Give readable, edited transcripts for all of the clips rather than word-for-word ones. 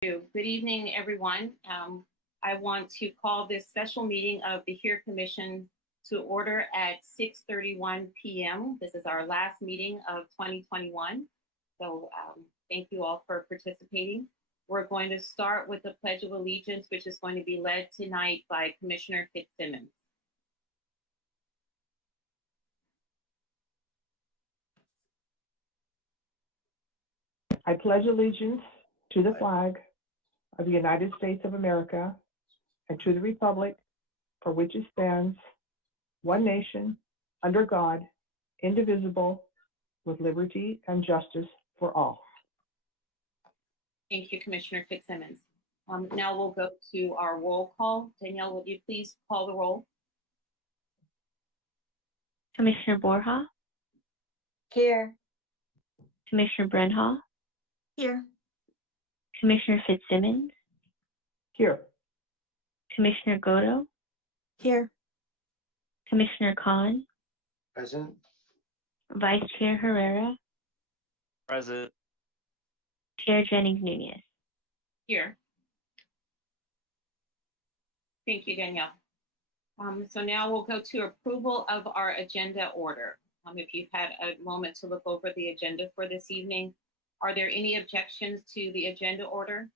Good evening, everyone. I want to call this special meeting of the HERE Commission to order at 6:31 p.m. This is our last meeting of 2021. So thank you all for participating. We're going to start with the Pledge of Allegiance, which is going to be led tonight by Commissioner Fitzsimmons. I pledge allegiance to the flag of the United States of America and to the republic for which it stands, one nation, under God, indivisible, with liberty and justice for all. Thank you, Commissioner Fitzsimmons. Now we'll go to our roll call. Danielle, will you please call the roll? Commissioner Borja? Here. Commissioner Brenhall? Here. Commissioner Fitzsimmons? Here. Commissioner Godo? Here. Commissioner Khan? Present. Vice Chair Herrera? Present. Chair Jennings Nunez? Here. Thank you, Danielle. So now we'll go to approval of our agenda order. If you've had a moment to look over the agenda for this evening, are there any objections to the agenda order?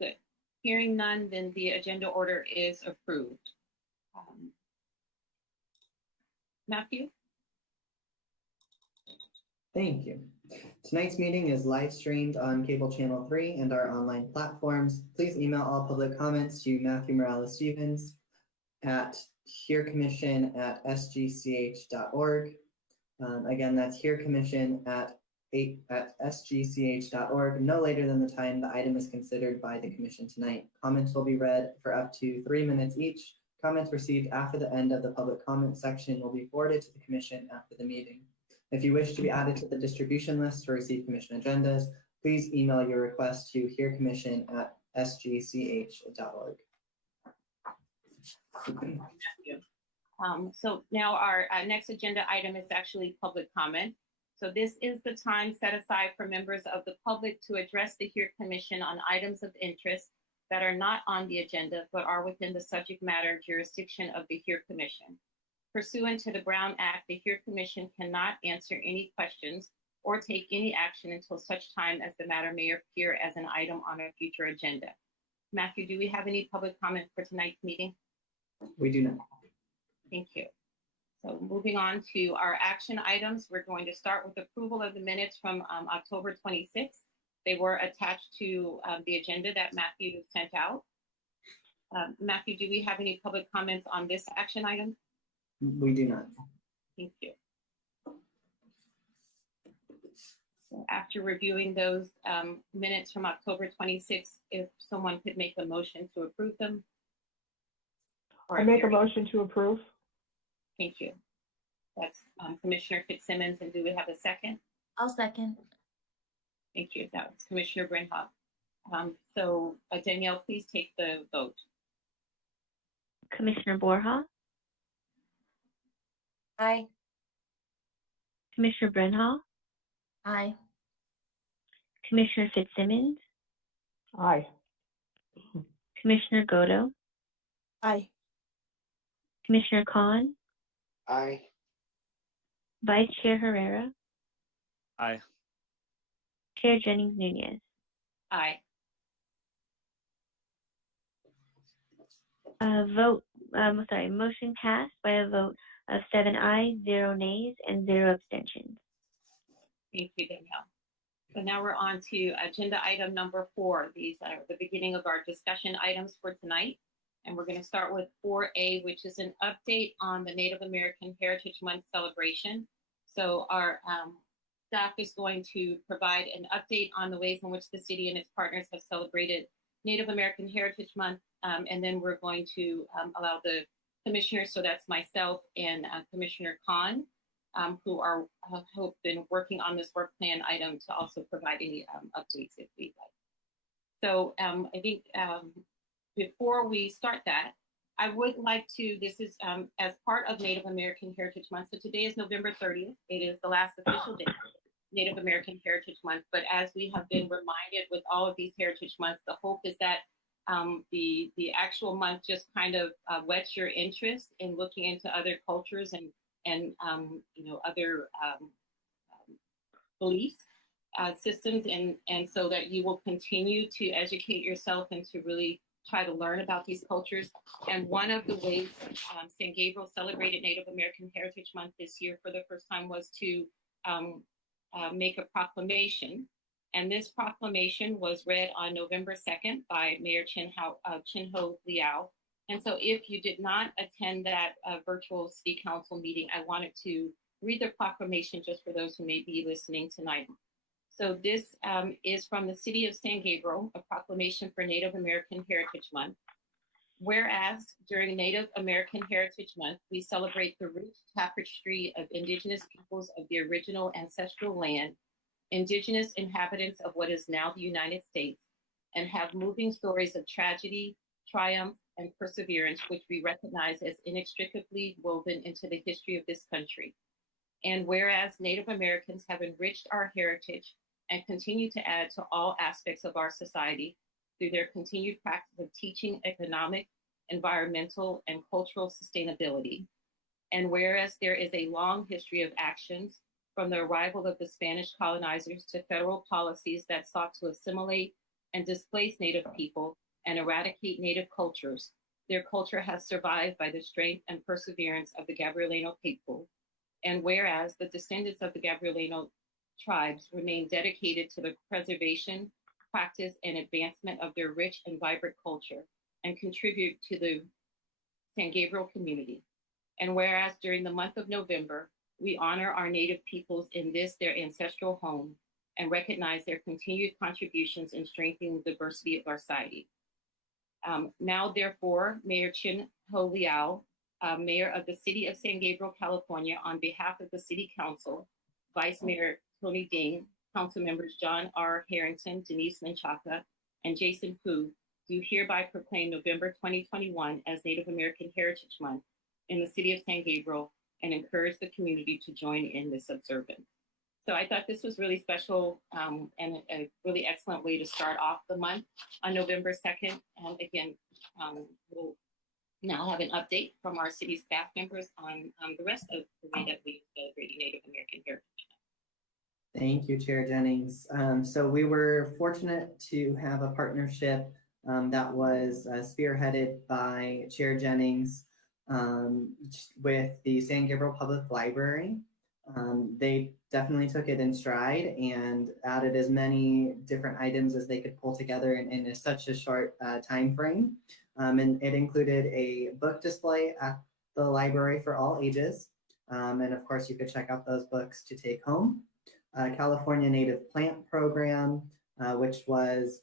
Good. Hearing none, then the agenda order is approved. Matthew? Thank you. Tonight's meeting is live streamed on cable channel 3 and our online platforms. Please email all public comments to Matthew Morales Stevens at herecommission@sgch.org. Again, that's herecommission@sgch.org, no later than the time the item is considered by the commission tonight. Comments will be read for up to 3 minutes each. Comments received after the end of the public comment section will be forwarded to the commission after the meeting. If you wish to be added to the distribution list to receive commission agendas, please email your request to herecommission@sgch.org. So now our next agenda item is actually public comment. So this is the time set aside for members of the public to address the HERE Commission on items of interest that are not on the agenda, but are within the subject matter jurisdiction of the HERE Commission. Pursuant to the Brown Act, the HERE Commission cannot answer any questions or take any action until such time as the matter may appear as an item on a future agenda. Matthew, do we have any public comment for tonight's meeting? We do not. Thank you. So moving on to our action items, we're going to start with approval of the minutes from October 26th. They were attached to the agenda that Matthew sent out. Matthew, do we have any public comments on this action item? We do not. Thank you. So after reviewing those minutes from October 26th, if someone could make a motion to approve them. I make a motion to approve. Thank you. That's Commissioner Fitzsimmons, and do we have a second? I'll second. Thank you. That was Commissioner Brenhall. So Danielle, please take the vote. Commissioner Borja? Aye. Commissioner Brenhall? Aye. Commissioner Fitzsimmons? Aye. Commissioner Godo? Aye. Commissioner Khan? Aye. Vice Chair Herrera? Aye. Chair Jennings Nunez? Aye. Motion passed by a vote of 7 ayes, 0 nays, and 0 abstentions. Thank you, Danielle. So now we're on to agenda item number 4. These are the beginning of our discussion items for tonight. And we're going to start with 4A, which is an update on the Native American Heritage Month celebration. So our staff is going to provide an update on the ways in which the city and its partners have celebrated Native American Heritage Month. And then we're going to allow the commissioners, so that's myself and Commissioner Khan, who have been working on this work plan item, to also provide any updates if we'd like. So I think before we start that, I would like to, this is as part of Native American Heritage Month. So today is November 30th. It is the last official day. Native American Heritage Month, but as we have been reminded with all of these Heritage Months, the hope is that the actual month just kind of whets your interest in looking into other cultures and other beliefs, systems, and so that you will continue to educate yourself and to really try to learn about these cultures. And one of the ways San Gabriel celebrated Native American Heritage Month this year for the first time was to make a proclamation. And this proclamation was read on November 2nd by Mayor Chin-Ho Liao. And so if you did not attend that virtual city council meeting, I wanted to read the proclamation just for those who may be listening tonight. So this is from the city of San Gabriel, a proclamation for Native American Heritage Month. Whereas during Native American Heritage Month, we celebrate the rich tapestry of indigenous peoples of the original ancestral land, indigenous inhabitants of what is now the United States, and have moving stories of tragedy, triumph, and perseverance, which we recognize as inextricably woven into the history of this country. And whereas Native Americans have enriched our heritage and continue to add to all aspects of our society through their continued practice of teaching economic, environmental, and cultural sustainability. And whereas there is a long history of actions from the arrival of the Spanish colonizers to federal policies that sought to assimilate and displace Native people and eradicate Native cultures, their culture has survived by the strength and perseverance of the Gabrielino people. And whereas the descendants of the Gabrielino tribes remain dedicated to the preservation, practice, and advancement of their rich and vibrant culture and contribute to the San Gabriel community. And whereas during the month of November, we honor our Native peoples in this, their ancestral home, and recognize their continued contributions in strengthening the diversity of our society. Now, therefore, Mayor Chin-Ho Liao, Mayor of the City of San Gabriel, California, on behalf of the City Council, Vice Mayor Tony Ding, Council members John R. Harrington, Denise Menchaca, and Jason Pu, do hereby proclaim November 2021 as Native American Heritage Month in the City of San Gabriel and encourage the community to join in this observance. So I thought this was really special and a really excellent way to start off the month on November 2nd. And again, we'll now have an update from our city staff members on the rest of the way that we celebrate Native American Heritage. Thank you, Chair Jennings. So we were fortunate to have a partnership that was spearheaded by Chair Jennings with the San Gabriel Public Library. They definitely took it in stride and added as many different items as they could pull together in such a short time frame. And it included a book display at the library for all ages. And of course, you could check out those books to take home. California Native Plant Program, which was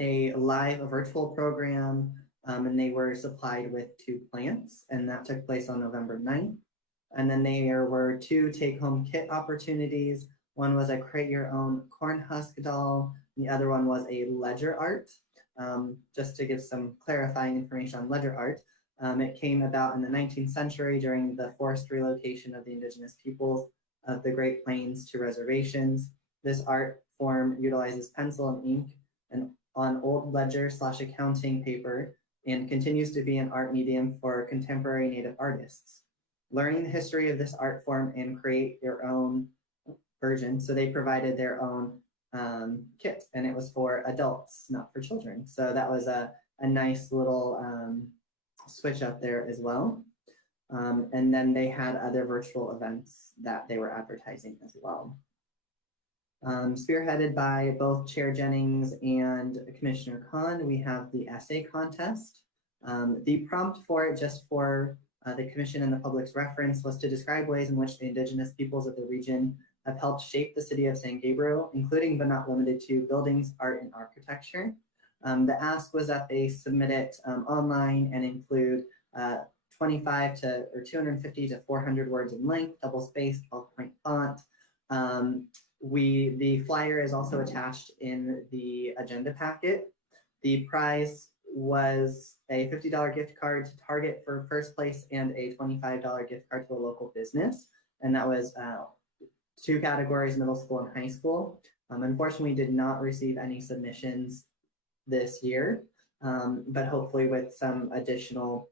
a virtual program, and they were supplied with 2 plants, and that took place on November 9th. And then there were 2 take-home kit opportunities. One was a create your own corn husk doll. The other one was a ledger art. Just to give some clarifying information on ledger art, it came about in the 19th century during the forced relocation of the indigenous peoples of the Great Plains to reservations. This art form utilizes pencil and ink and on old ledger/accounting paper and continues to be an art medium for contemporary Native artists. Learning the history of this art form and create your own version. So they provided their own kit, and it was for adults, not for children. So that was a nice little switch up there as well. And then they had other virtual events that they were advertising as well. Spearheaded by both Chair Jennings and Commissioner Khan, we have the essay contest. The prompt for it, just for the Commission and the public's reference, was to describe ways in which the indigenous peoples of the region have helped shape the city of San Gabriel, including but not limited to buildings, art, and architecture. The ask was that they submit it online and include 250 to 400 words in length, double-spaced, 12-point font. The flyer is also attached in the agenda packet. The prize was a $50 gift card to Target for first place and a $25 gift card to a local business. And that was two categories, middle school and high school. Unfortunately, we did not receive any submissions this year, but hopefully with some additional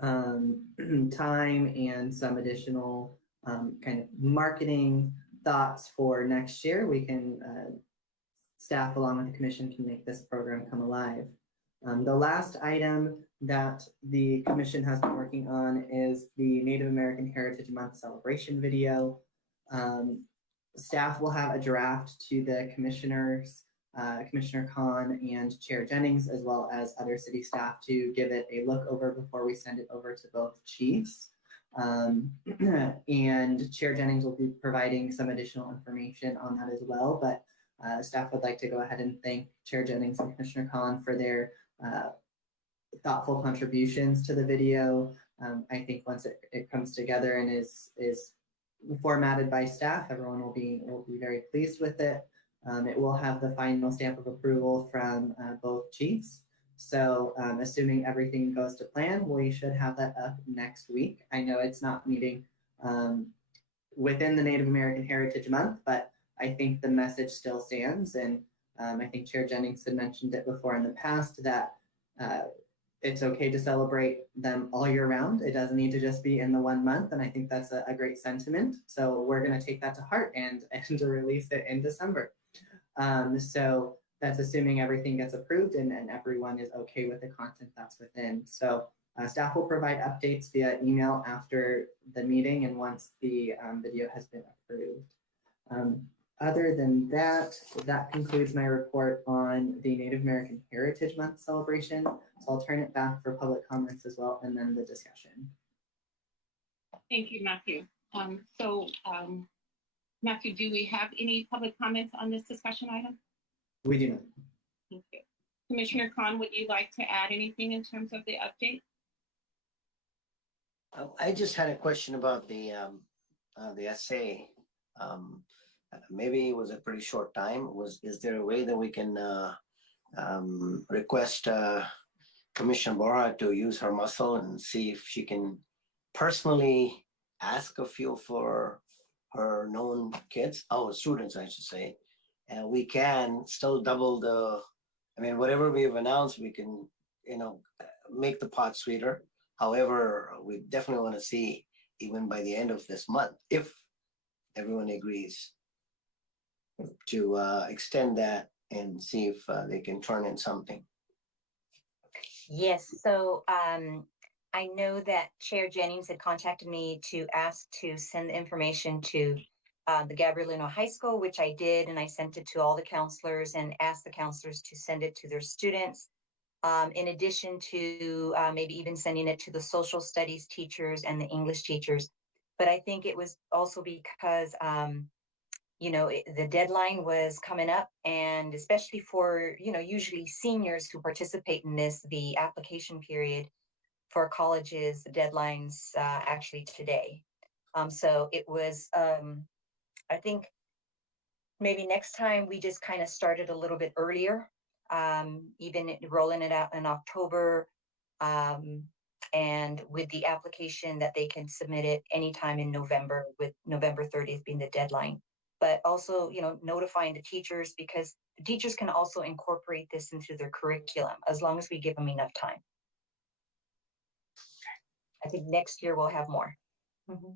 time and some additional kind of marketing thoughts for next year, we can, staff along with the commission can make this program come alive. The last item that the commission has been working on is the Native American Heritage Month celebration video. Staff will have a draft to the commissioners, Commissioner Khan and Chair Jennings, as well as other city staff to give it a look over before we send it over to both chiefs. And Chair Jennings will be providing some additional information on that as well, but staff would like to go ahead and thank Chair Jennings and Commissioner Khan for their thoughtful contributions to the video. I think once it comes together and is formatted by staff, everyone will be very pleased with it. It will have the final stamp of approval from both chiefs. So assuming everything goes to plan, we should have that up next week. I know it's not meeting within the Native American Heritage Month, but I think the message still stands. And I think Chair Jennings had mentioned it before in the past that it's okay to celebrate them all year round. It doesn't need to just be in the 1 month. And I think that's a great sentiment. So we're going to take that to heart and to release it in December. So that's assuming everything gets approved and everyone is okay with the content that's within. So staff will provide updates via email after the meeting and once the video has been approved. Other than that, that concludes my report on the Native American Heritage Month celebration. So I'll turn it back for public comments as well and then the discussion. Thank you, Matthew. Matthew, do we have any public comments on this discussion item? We do not. Thank you. Commissioner Khan, would you like to add anything in terms of the update? I just had a question about the essay. Maybe it was a pretty short time. Is there a way that we can request Commissioner Borja to use her muscle and see if she can personally ask a few for her known kids, students, I should say, and we can still double whatever we have announced, we can, make the pot sweeter. However, we definitely want to see even by the end of this month, if everyone agrees, to extend that and see if they can turn in something. Yes, so I know that Chair Jennings had contacted me to ask to send the information to the Gabriel High School, which I did, and I sent it to all the counselors and asked the counselors to send it to their students. In addition to maybe even sending it to the social studies teachers and the English teachers. But I think it was also because the deadline was coming up, and especially for, usually seniors who participate in this, the application period for colleges, the deadline's actually today. So it was, I think maybe next time we just kind of started a little bit earlier, even rolling it out in October, and with the application that they can submit it anytime in November, with November 30th being the deadline. But also, notifying the teachers, because the teachers can also incorporate this into their curriculum as long as we give them enough time. I think next year we'll have more. Mm-hmm.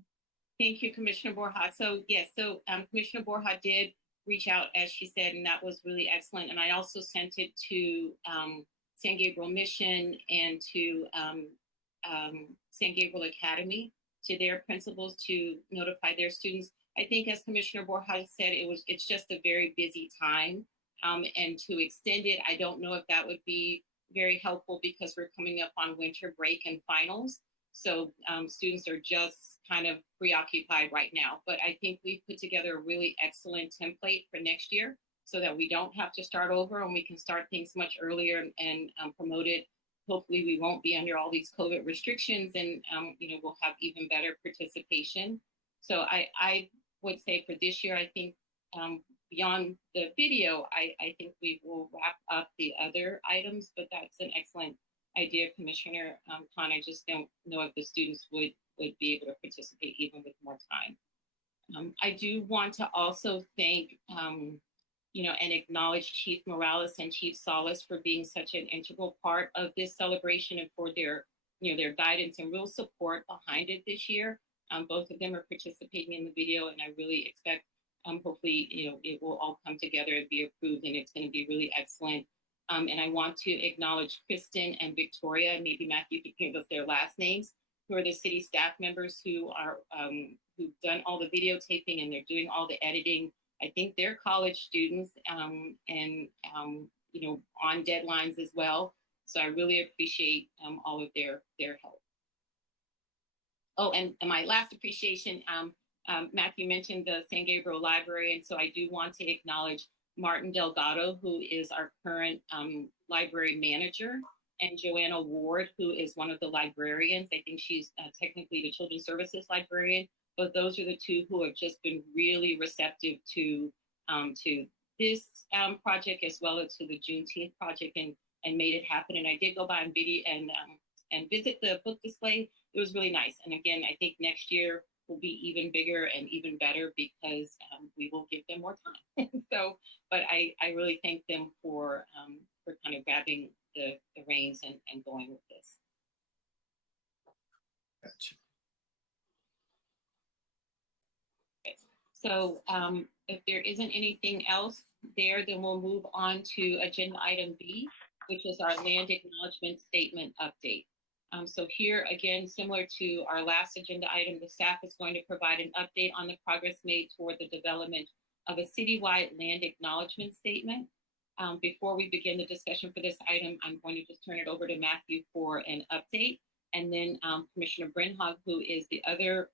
Thank you, Commissioner Borja. So yes, Commissioner Borja did reach out, as she said, and that was really excellent. And I also sent it to San Gabriel Mission and to San Gabriel Academy, to their principals to notify their students. I think, as Commissioner Borja said, it's just a very busy time, and to extend it, I don't know if that would be very helpful because we're coming up on winter break and finals. So students are just kind of preoccupied right now. But I think we've put together a really excellent template for next year so that we don't have to start over and we can start things much earlier and promote it. Hopefully we won't be under all these COVID restrictions, and we'll have even better participation. So I would say for this year, I think beyond the video, I think we will wrap up the other items, but that's an excellent idea, Commissioner Khan. I just don't know if the students would be able to participate even with more time. I do want to also thank, and acknowledge Chief Morales and Chief Salas for being such an integral part of this celebration and for their guidance and real support behind it this year. Both of them are participating in the video, and I really expect, hopefully, it will all come together and be approved, and it's going to be really excellent. And I want to acknowledge Kristen and Victoria, maybe Matthew, if you can give us their last names, who are the city staff members who are who've done all the videotaping and they're doing all the editing. I think they're college students and on deadlines as well. So I really appreciate all of their help. Oh, and my last appreciation, Matthew mentioned the San Gabriel Library, and so I do want to acknowledge Martin Delgado, who is our current library manager, and Joanna Ward, who is one of the librarians. I think she's technically the Children's Services librarian, but those are the two who have just been really receptive to this project as well as to the Juneteenth project and made it happen. And I did go by and video and visit the book display. It was really nice. And again, I think next year will be even bigger and even better because we will give them more time. So, but I really thank them for kind of grabbing the reins and going with this. Gotcha. Okay. So if there isn't anything else there, then we'll move on to agenda item B, which is our land acknowledgement statement update. So here again, similar to our last agenda item, the staff is going to provide an update on the progress made toward the development of a citywide land acknowledgement statement. Before we begin the discussion for this item, I'm going to just turn it over to Matthew for an update. And then Commissioner Brinhog, who is the other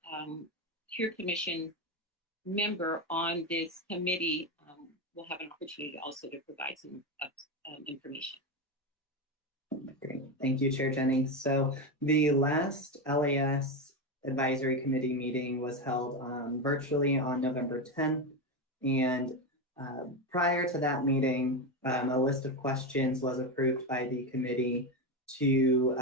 Peer Commission member on this committee, will have an opportunity also to provide some information. Great. Thank you, Chair Jennings. So the last LAS Advisory Committee meeting was held virtually on November 10th. And prior to that meeting, a list of questions was approved by the committee to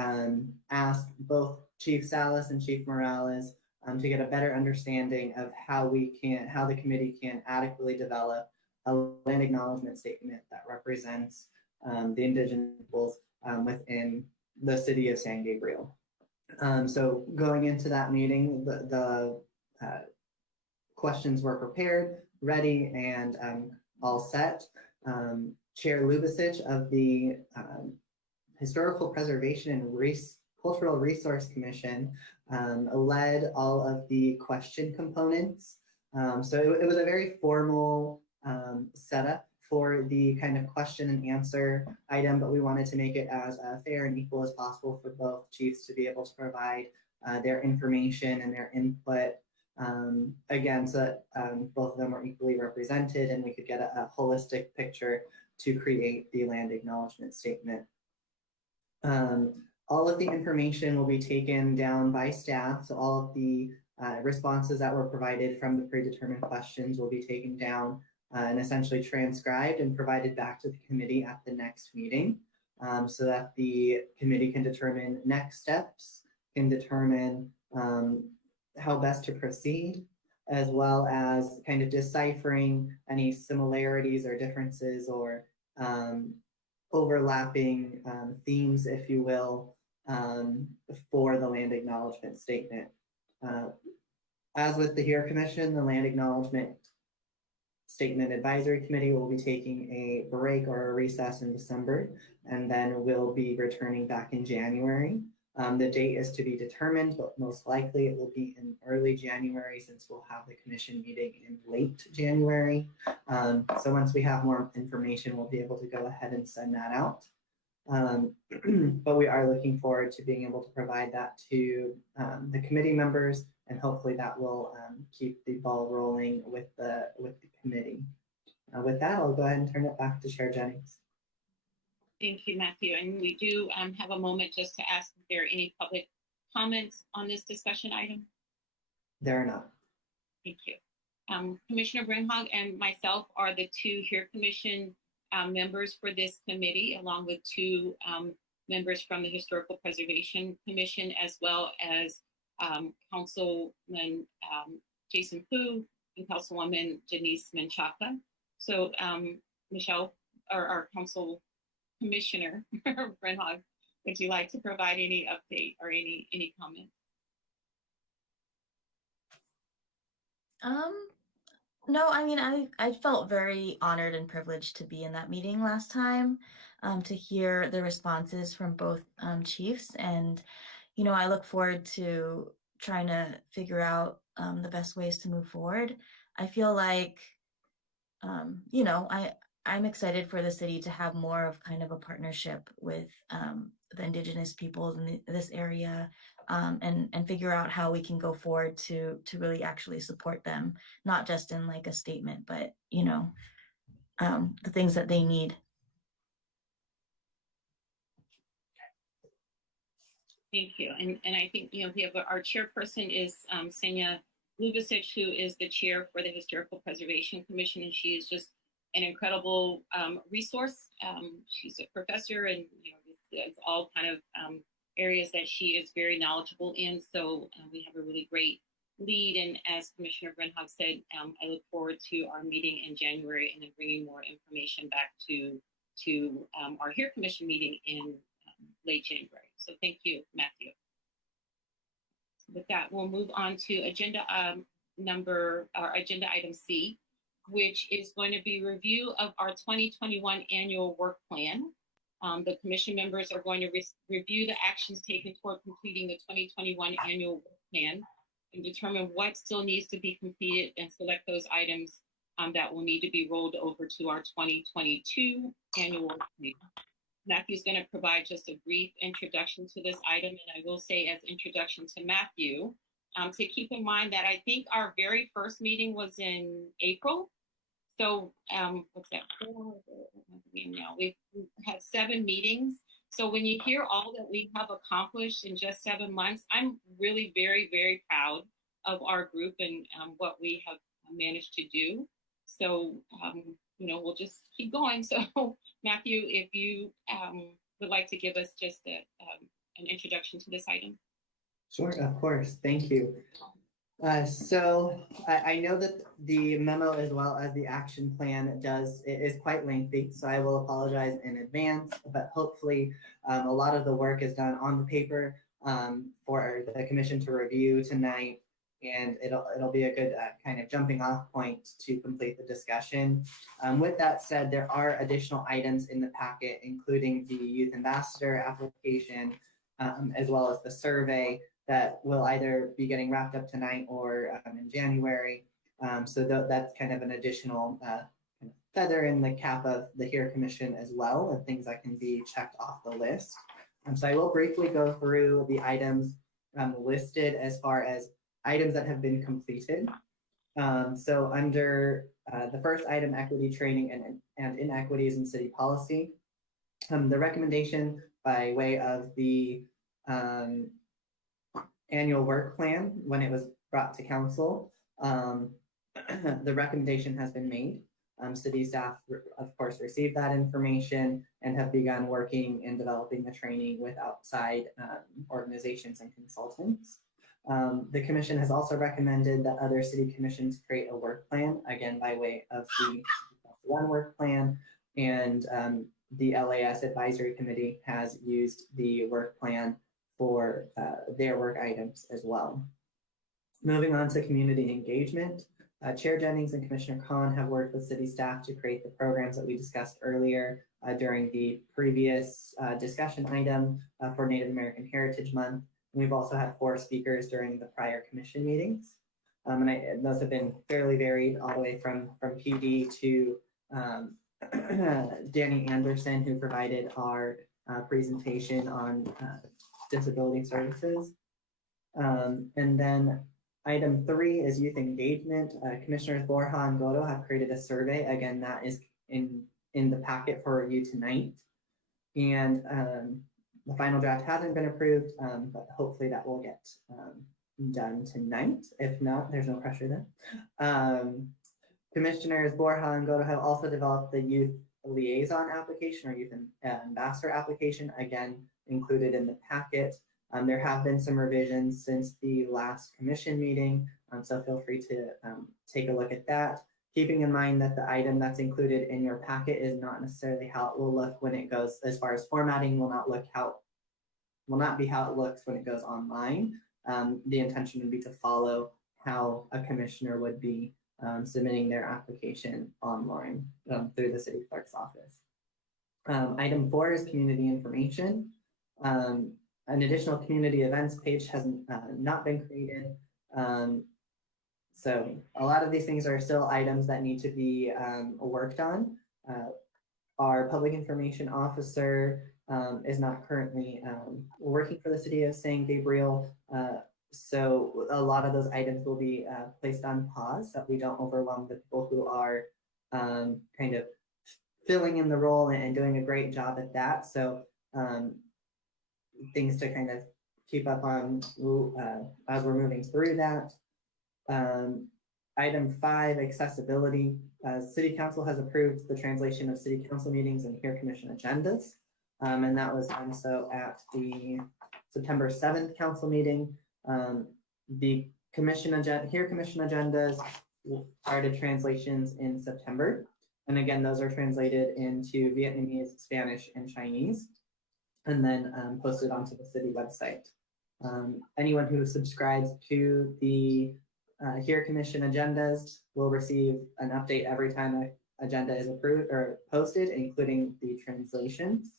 ask both Chief Salas and Chief Morales to get a better understanding of how the committee can adequately develop a land acknowledgement statement that represents the indigenous peoples within the city of San Gabriel. So going into that meeting, the questions were prepared, ready, and all set. Chair Lubicic of the Historical Preservation and Cultural Resource Commission led all of the question components. So it was a very formal setup for the kind of question and answer item, but we wanted to make it as fair and equal as possible for both chiefs to be able to provide their information and their input again, so that both of them were equally represented and we could get a holistic picture to create the land acknowledgement statement. All of the information will be taken down by staff, so all of the responses that were provided from the predetermined questions will be taken down and essentially transcribed and provided back to the committee at the next meeting so that the committee can determine next steps, can determine how best to proceed, as well as kind of deciphering any similarities or differences or overlapping themes, if you will, for the land acknowledgement statement. As with the HERE Commission, the Land Acknowledgement Statement Advisory Committee will be taking a break or a recess in December, and then we'll be returning back in January. The date is to be determined, but most likely it will be in early January since we'll have the commission meeting in late January. So once we have more information, we'll be able to go ahead and send that out. But we are looking forward to being able to provide that to the committee members, and hopefully that will keep the ball rolling with the committee. With that, I'll go ahead and turn it back to Chair Jennings. Thank you, Matthew. And we do have a moment just to ask if there are any public comments on this discussion item. There are not. Thank you. Commissioner Brinhog and myself are the two HERE Commission members for this committee, along with two members from the Historical Preservation Commission, as well as Councilman Jason Pooh and Councilwoman Janice Menchaca. So Michelle, or our Council Commissioner Brenhog, would you like to provide any update or any comments? No, I mean, I felt very honored and privileged to be in that meeting last time, to hear the responses from both chiefs. And, you know, I look forward to trying to figure out the best ways to move forward. I feel like, you know, I'm excited for the city to have more of kind of a partnership with the indigenous peoples in this area, and figure out how we can go forward to really actually support them, not just in like a statement, but you know, the things that they need. Thank you. And I think, you know, we have our chairperson is Senya Lubicic, who is the chair for the Historical Preservation Commission, and she is just an incredible resource. She's a professor, and you know, it's all kind of areas that she is very knowledgeable in. So we have a really great lead. And as Commissioner Brenhog said, I look forward to our meeting in January and then bringing more information back to our HEAR Commission meeting in late January. So thank you, Matthew. With that, we'll move on to agenda item C, which is going to be review of our 2021 annual work plan. The commission members are going to review the actions taken toward completing the 2021 annual work plan and determine what still needs to be completed and select those items that will need to be rolled over to our 2022 annual work plan. Matthew's going to provide just a brief introduction to this item, and I will say as introduction to Matthew, to keep in mind that I think our very first meeting was in April. So what's that? We've had 7 meetings. So when you hear all that we have accomplished in just 7 months, I'm really very, very proud of our group and what we have managed to do. So, you know, we'll just keep going. So Matthew, if you would like to give us just an introduction to this item. Sure, of course. Thank you. So I know that the memo as well as the action plan is quite lengthy, so I will apologize in advance, but hopefully a lot of the work is done on the paper for the commission to review tonight, and it'll be a good kind of jumping off point to complete the discussion. With that said, there are additional items in the packet, including the youth ambassador application, as well as the survey that will either be getting wrapped up tonight or in January. So that's kind of an additional feather in the cap of the HEAR Commission as well, and things that can be checked off the list. So I will briefly go through the items listed as far as items that have been completed. So under the first item, equity training and inequities in city policy, the recommendation by way of the annual work plan, when it was brought to council, the recommendation has been made. City staff, of course, received that information and have begun working and developing the training with outside organizations and consultants. The commission has also recommended that other city commissions create a work plan, again, by way of the one work plan, and the LAS Advisory Committee has used the work plan for their work items as well. Moving on to community engagement, Chair Jennings and Commissioner Khan have worked with city staff to create the programs that we discussed earlier during the previous discussion item for Native American Heritage Month. We've also had 4 speakers during the prior commission meetings. And those have been fairly varied, all the way from PD to Danny Anderson, who provided our presentation on disability services. And then item 3 is youth engagement. Commissioners Borja and Godo have created a survey. Again, that is in the packet for review tonight. And the final draft hasn't been approved, but hopefully that will get done tonight. If not, there's no pressure then. Commissioners Borja and Godo have also developed the youth liaison application or youth ambassador application, again, included in the packet. There have been some revisions since the last commission meeting, So feel free to take a look at that, keeping in mind that the item that's included in your packet is not necessarily how it will look when it goes, as far as formatting will not be how it looks when it goes online. The intention would be to follow how a commissioner would be submitting their application online through the city clerk's office. Item 4 is community information. An additional community events page has not been created. So a lot of these things are still items that need to be worked on. Our public information officer is not currently working for the city of San Gabriel. So a lot of those items will be placed on pause so that we don't overwhelm the people who are kind of filling in the role and doing a great job at that. So things to kind of keep up on as we're moving through that. Item 5, accessibility. City Council has approved the translation of City Council meetings and Here Commission agendas. And that was done so at the September 7th Council meeting. The Here Commission agendas started translations in September. And again, those are translated into Vietnamese, Spanish, and Chinese, and then posted onto the city website. Anyone who subscribes to the Here Commission agendas will receive an update every time an agenda is approved or posted, including the translations.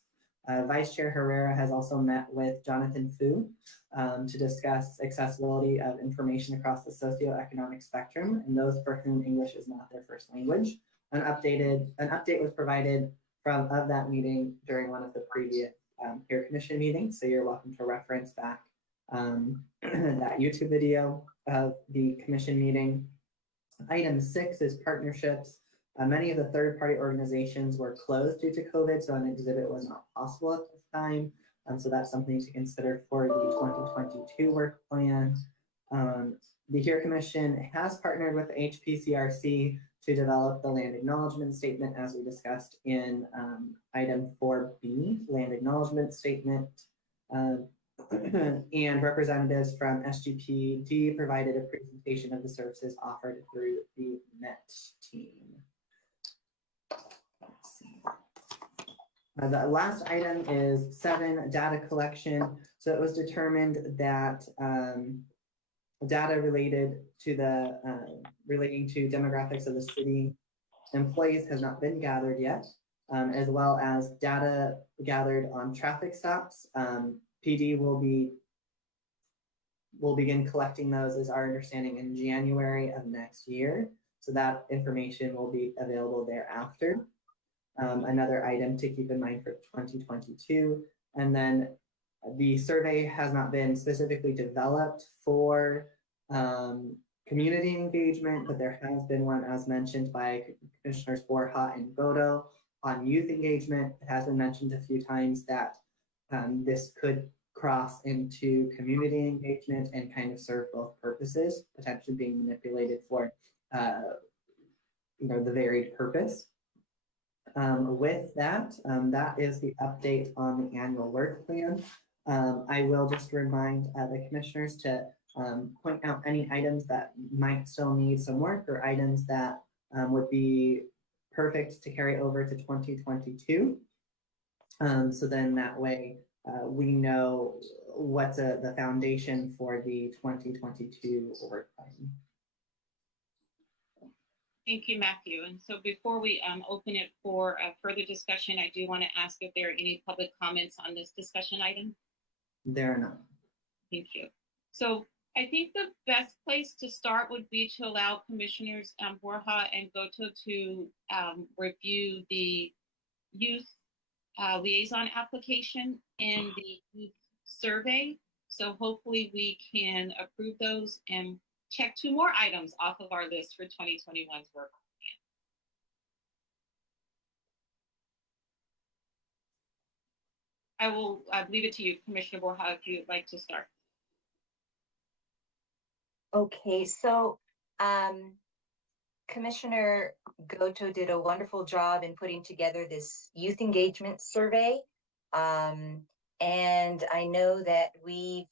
Vice Chair Herrera has also met with Jonathan Fu to discuss accessibility of information across the socioeconomic spectrum and those for whom English is not their first language. An update was provided of that meeting during one of the previous Here Commission meetings, so you're welcome to reference back that YouTube video of the commission meeting. Item 6 is partnerships. Many of the third-party organizations were closed due to COVID, so an exhibit was not possible at this time. So that's something to consider for the 2022 work plan. The Here Commission has partnered with HPCRC to develop the land acknowledgement statement, as we discussed in item 4B, land acknowledgement statement. And representatives from SGPD provided a presentation of the services offered through the MET team. The last item is 7, data collection. So it was determined that data relating to demographics of the city employees has not been gathered yet, as well as data gathered on traffic stops. PD will begin collecting those, is our understanding, in January of next year. So that information will be available thereafter. Another item to keep in mind for 2022. And then the survey has not been specifically developed for community engagement, but there has been one, as mentioned by Commissioners Borja and Godo, on youth engagement. It has been mentioned a few times that this could cross into community engagement and kind of serve both purposes, potentially being manipulated for the varied purpose. With that, that is the update on the annual work plan. I will just remind the commissioners to point out any items that might still need some work, or items that would be perfect to carry over to 2022. So then that way we know what's the foundation for the 2022 work plan. Thank you, Matthew. And so before we open it for further discussion, I do want to ask if there are any public comments on this discussion item. There are none. Thank you. So I think the best place to start would be to allow Commissioners Borja and Goto to review the youth liaison application and the youth survey. So hopefully we can approve those and check 2 more items off of our list for 2021's work plan. I will leave it to you, Commissioner Borja, if you'd like to start. Okay, so Commissioner Goto did a wonderful job in putting together this youth engagement survey. And I know that we've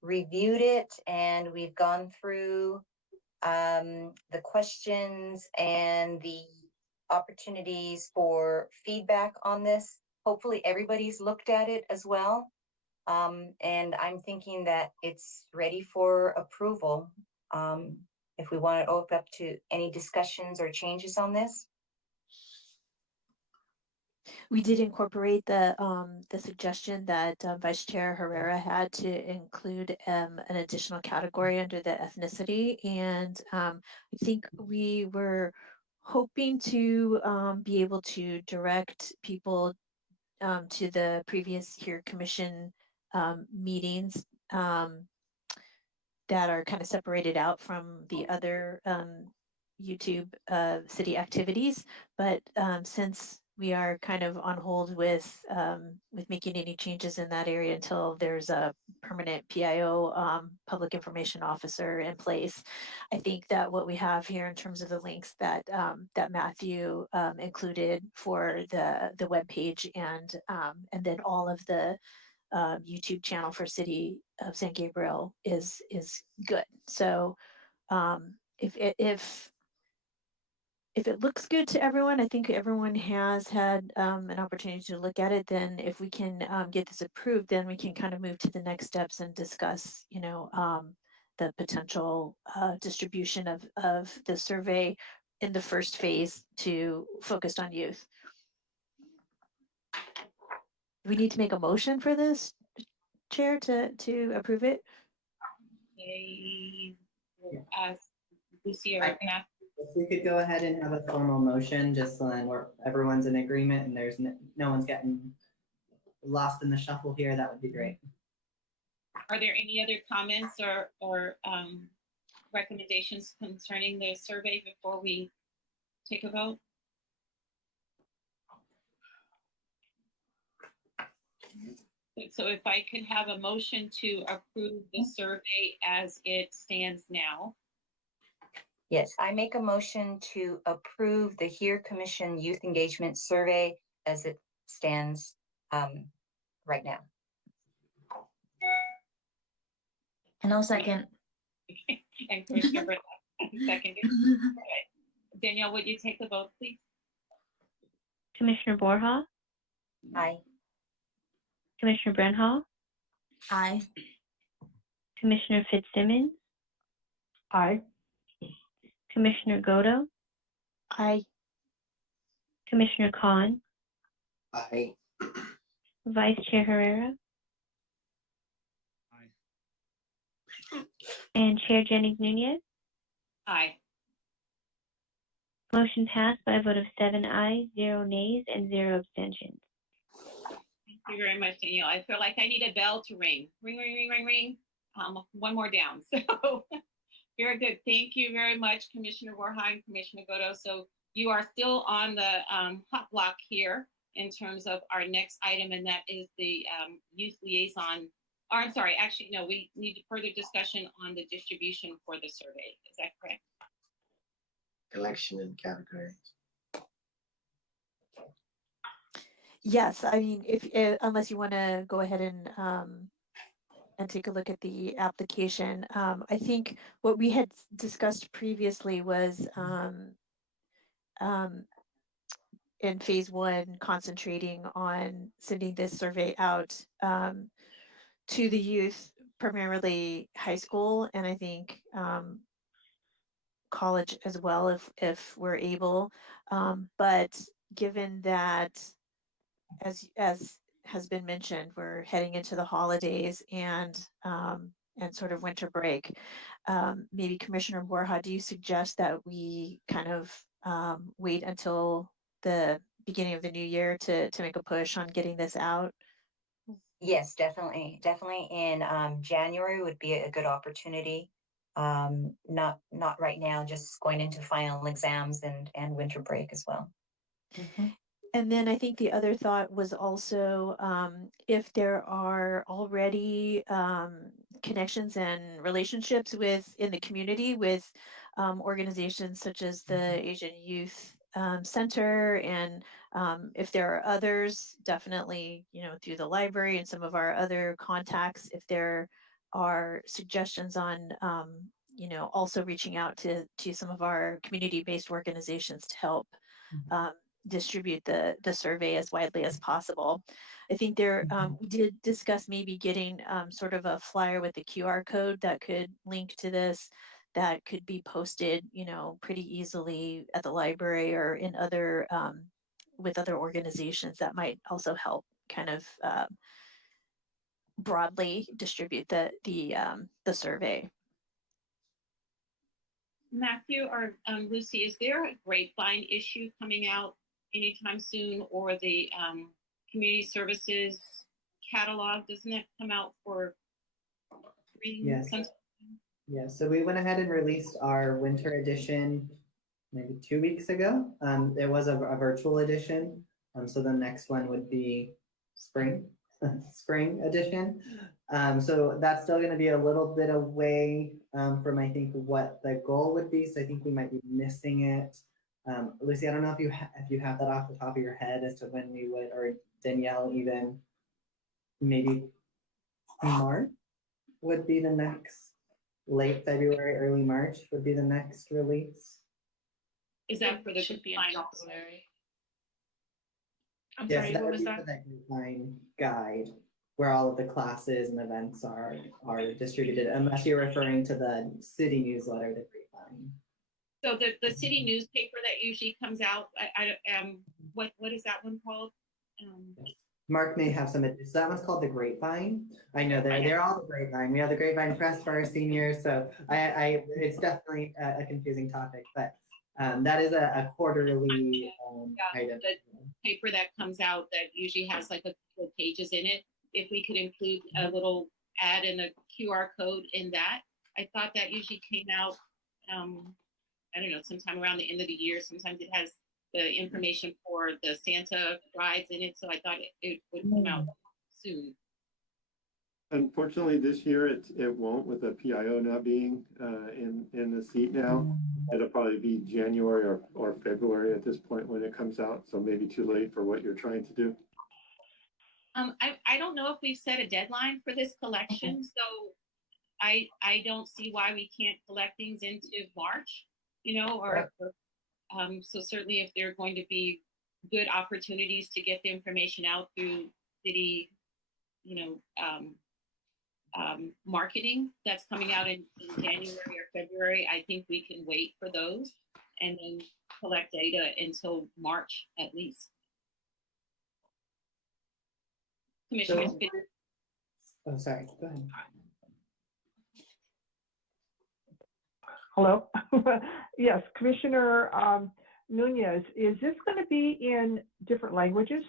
reviewed it and we've gone through the questions and the opportunities for feedback on this. Hopefully everybody's looked at it as well. And I'm thinking that it's ready for approval. If we want to open up to any discussions or changes on this. We did incorporate the suggestion that Vice Chair Herrera had to include an additional category under the ethnicity, and I think we were hoping to be able to direct people to the previous HERE Commission meetings that are kind of separated out from the other YouTube city activities. But since we are kind of on hold with making any changes in that area until there's a permanent PIO, public information officer, in place, I think that what we have here in terms of the links that that Matthew included for the webpage and then all of the YouTube channel for City of San Gabriel is good. So if it looks good to everyone, I think everyone has had an opportunity to look at it. Then if we can get this approved, then we can kind of move to the next steps and discuss, you know, the potential distribution of the survey in the first phase to focused on youth. We need to make a motion for this, Chair, to approve it. They will ask Lucy or Matthew. If we could go ahead and have a formal motion, just so then everyone's in agreement and there's no one's getting lost in the shuffle here, that would be great. Are there any other comments or recommendations concerning the survey before we take a vote? So if I could have a motion to approve the survey as it stands now. Yes, I make a motion to approve the HERE Commission Youth Engagement Survey as it stands right now. And I'll second. And Commissioner Brett, seconded. Danielle, would you take the vote, please? Commissioner Borja, Aye. Commissioner Brenhall, Aye. Commissioner Fitzsimmons, Aye. Commissioner Godo, Aye. Commissioner Khan, Aye. Vice Chair Herrera, and Chair Jennings Nunez. Aye. Motion passed by a vote of 7 ayes, 0 nays, and 0 abstentions. Thank you very much, Danielle. I feel like I need a bell to ring. Ring, ring, ring, ring, ring. One more down. So very good. Thank you very much, Commissioner Warheim, Commissioner Godo. So you are still on the hot block here in terms of our next item, and that is the youth liaison. Or I'm sorry, actually, no, we need further discussion on the distribution for the survey. Is that correct? Collection and categories. Yes, I mean, if unless you want to go ahead and take a look at the application, I think what we had discussed previously was in phase 1, concentrating on sending this survey out to the youth, primarily high school, and I think college as well, if we're able. But given that, as has been mentioned, we're heading into the holidays and sort of winter break. Maybe Commissioner Borja, do you suggest that we kind of wait until the beginning of the new year to make a push on getting this out? Yes, definitely. Definitely in January would be a good opportunity. Not right now, just going into final exams and winter break as well. Mm-hmm. And then I think the other thought was also if there are already connections and relationships in the community with organizations such as the Asian Youth Center, and if there are others, definitely, you know, through the library and some of our other contacts, if there are suggestions on also reaching out to some of our community-based organizations to help distribute the survey as widely as possible. I think we did discuss maybe getting sort of a flyer with the QR code that could link to this, that could be posted, pretty easily at the library or in other with other organizations. That might also help kind of broadly distribute the survey. Matthew or Lucy, is there a grapevine issue coming out anytime soon, or the community services catalog, doesn't it come out for spring? Yes. sometime? Yeah, so we went ahead and released our winter edition maybe 2 weeks ago. There was a virtual edition. So the next one would be spring edition. So that's still going to be a little bit away from, I think, what the goal would be. So I think we might be missing it. Lucy, I don't know if you have that off the top of your head as to when we would, or Danielle, even maybe March would be the next, late February, early March would be the next release. Is that for the Should be in final? February. I'm Yes, sorry, that what would was be that? for that grapevine guide where all of the classes and events are distributed, unless you're referring to the city newsletter, the grapevine. So the city newspaper that usually comes out, what is that one called? Mark may have some, so that one's called the Grapevine. I know they're all the Grapevine. We have the Grapevine Press for our seniors, so it's definitely a confusing topic, but that is a quarterly item. The paper that comes out that usually has like a couple of pages in it. If we could include a little ad and a QR code in that, I thought that usually came out, I don't know, sometime around the end of the year. Sometimes it has the information for the Santa rides in it, so I thought it would come out soon. Unfortunately, this year it won't, with the PIO not being in the seat now. It'll probably be January or February at this point when it comes out, so maybe too late for what you're trying to do. I don't know if we've set a deadline for this collection, so I don't see why we can't collect things into March, so certainly if there are going to be good opportunities to get the information out through city, marketing that's coming out in January or February, I think we can wait for those and then collect data until March at least. Commissioner Spitzer. Oh, sorry, go ahead. Hello. Yes, Commissioner Nunez, is this going to be in different languages?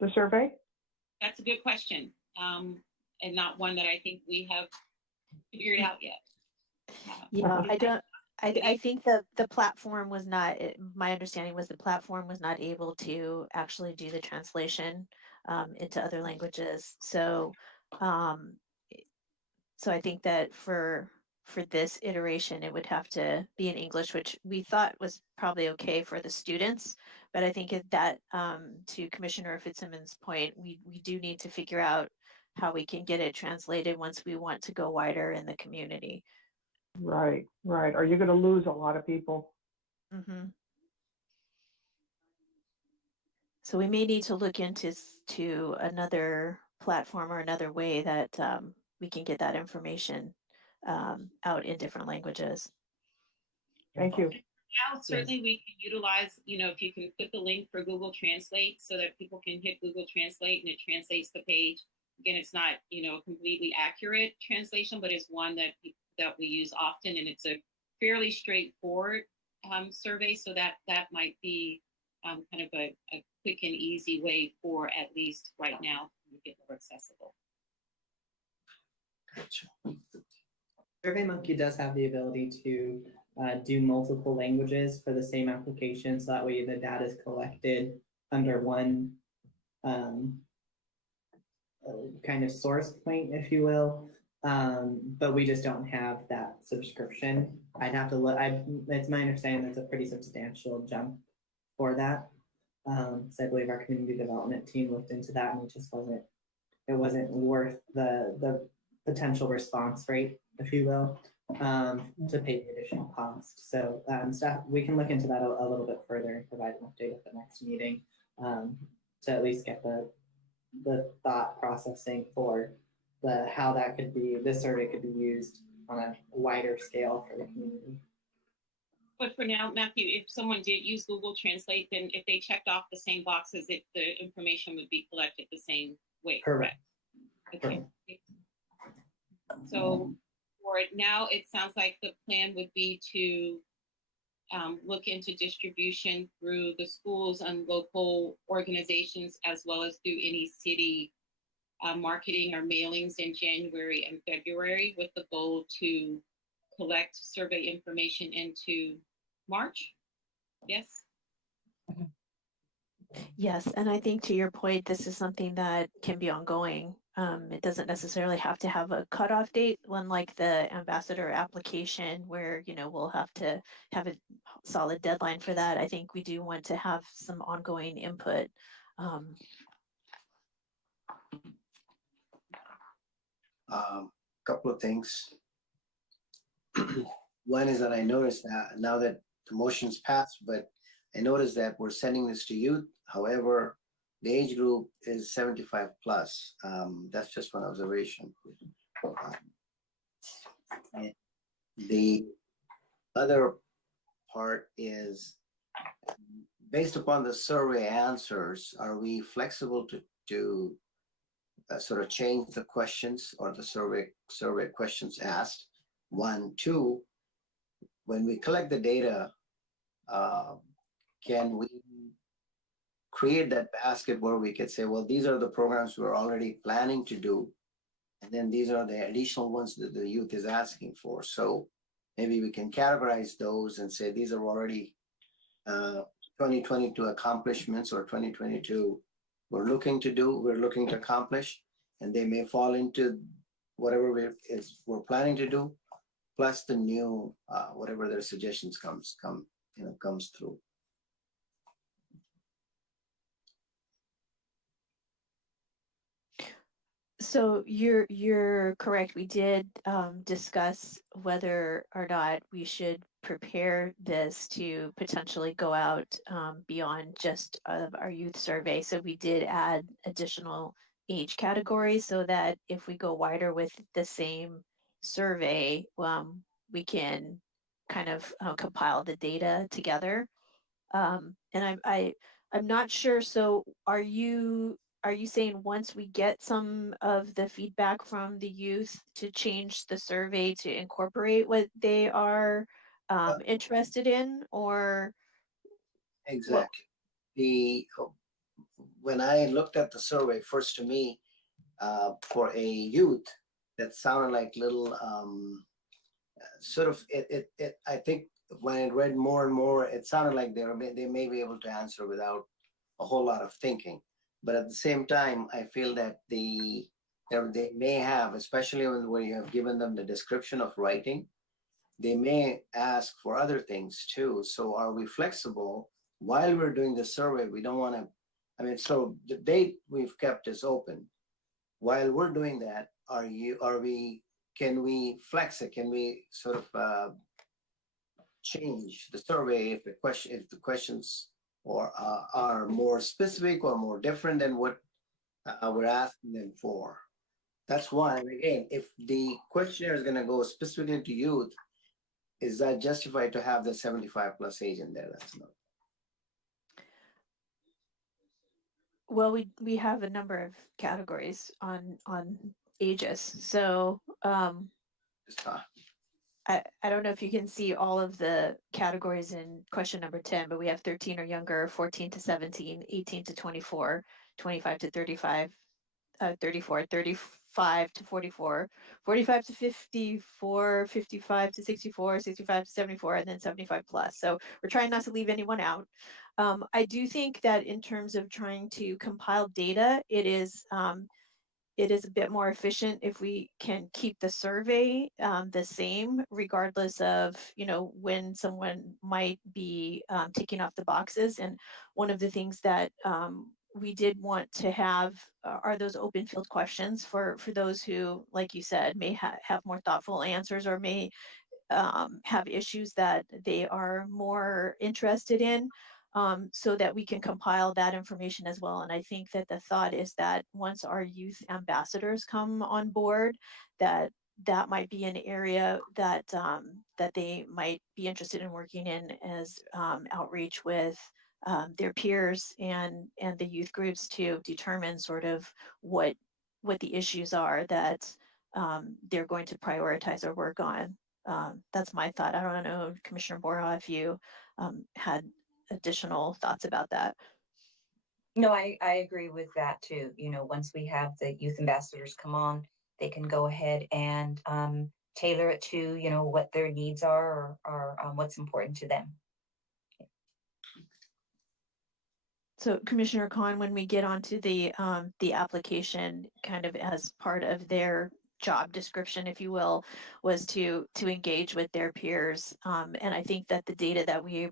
The survey? That's a good question, and not one that I think we have figured out yet. I think the platform was not, my understanding was the platform was not able to actually do the translation into other languages. So I think that for this iteration, it would have to be in English, which we thought was probably okay for the students. But I think that to Commissioner Fitzsimmons' point, we do need to figure out how we can get it translated once we want to go wider in the community. Right. Are you going to lose a lot of people? Mm-hmm. So we may need to look into another platform or another way that we can get that information out in different languages. Thank you. Now, certainly we can utilize, if you can put the link for Google Translate so that people can hit Google Translate and it translates the page. Again, it's not, a completely accurate translation, but it's one that we use often, and it's a fairly straightforward survey. So that might be kind of a quick and easy way for, at least right now, to make it more accessible. SurveyMonkey does have the ability to do multiple languages for the same application, so that way the data is collected under one kind of source point, if you will. But we just don't have that subscription. I'd have to look. It's my understanding that's a pretty substantial jump for that. So I believe our community development team looked into that, and it just wasn't worth the potential response rate if you will, to pay the additional cost. So staff, we can look into that a little bit further and provide an update at the next meeting to at least get the thought processing for how that could be, this survey could be used on a wider scale for the community. But for now, Matthew, if someone did use Google Translate, then if they checked off the same boxes, the information would be collected the same way. Correct. Okay. So for now, it sounds like the plan would be to look into distribution through the schools and local organizations, as well as through any city marketing or mailings in January and February, with the goal to collect survey information into March. Yes. Yes, and I think to your point, this is something that can be ongoing. It doesn't necessarily have to have a cutoff date, unlike the ambassador application where, we'll have to have a solid deadline for that. I think we do want to have some ongoing input. Couple of things. One is that I noticed that now that the motion's passed, but I noticed that we're sending this to youth. However, the age group is 75 plus. That's just one observation. And the other part is, based upon the survey answers, are we flexible to sort of change the questions or the survey questions asked? 1, 2, when we collect the data, can we create that basket where we could say, well, these are the programs we're already planning to do, and then these are the additional ones that the youth is asking for. So maybe we can categorize those and say these are already 2022 accomplishments, or 2022 we're looking to accomplish, and they may fall into whatever we're planning to do, plus the new whatever their suggestions comes through. So you're correct. We did discuss whether or not we should prepare this to potentially go out beyond just our youth survey. So we did add additional age categories so that if we go wider with the same survey, we can kind of compile the data together. And I'm not sure. So are you saying once we get some of the feedback from the youth to change the survey to incorporate what they are interested in, or? Exactly. When I looked at the survey, first to me, for a youth, that sounded like little sort of I think when I read more and more, it sounded like they may be able to answer without a whole lot of thinking. But at the same time, I feel that they may have, especially when you have given them the description of writing, they may ask for other things too. So are we flexible while we're doing the survey? We don't want to, so the date we've kept is open. While we're doing that, can we flex it? Can we sort of change the survey if the questions are more specific or more different than what we're asking them for? That's one. And again, if the questionnaire is going to go specifically to youth, is that justified to have the 75 plus age in there? That's not. Well, we have a number of categories on ages. So I don't know if you can see all of the categories in question number 10, but we have 13 or younger, 14 to 17, 18 to 24, 25 to 35, 34, 35 to 44, 45 to 54, 55 to 64, 65 to 74, and then 75 plus. So we're trying not to leave anyone out. I do think that in terms of trying to compile data, it is a bit more efficient if we can keep the survey the same, regardless of, when someone might be ticking off the boxes. And one of the things that we did want to have are those open field questions for those who, like you said, may have more thoughtful answers or may have issues that they are more interested in, so that we can compile that information as well. And I think that the thought is that once our youth ambassadors come on board, that might be an area that that they might be interested in working in as outreach with their peers and the youth groups to determine sort of what the issues are that they're going to prioritize or work on. That's my thought. I don't know, Commissioner Borja, if you had additional thoughts about that. No, I agree with that too. You know, once we have the youth ambassadors come on, they can go ahead and tailor it to, you know, what their needs are or what's important to them. So Commissioner Khan, when we get onto the application, kind of as part of their job description, if you will, was to engage with their peers. And I think that the data that we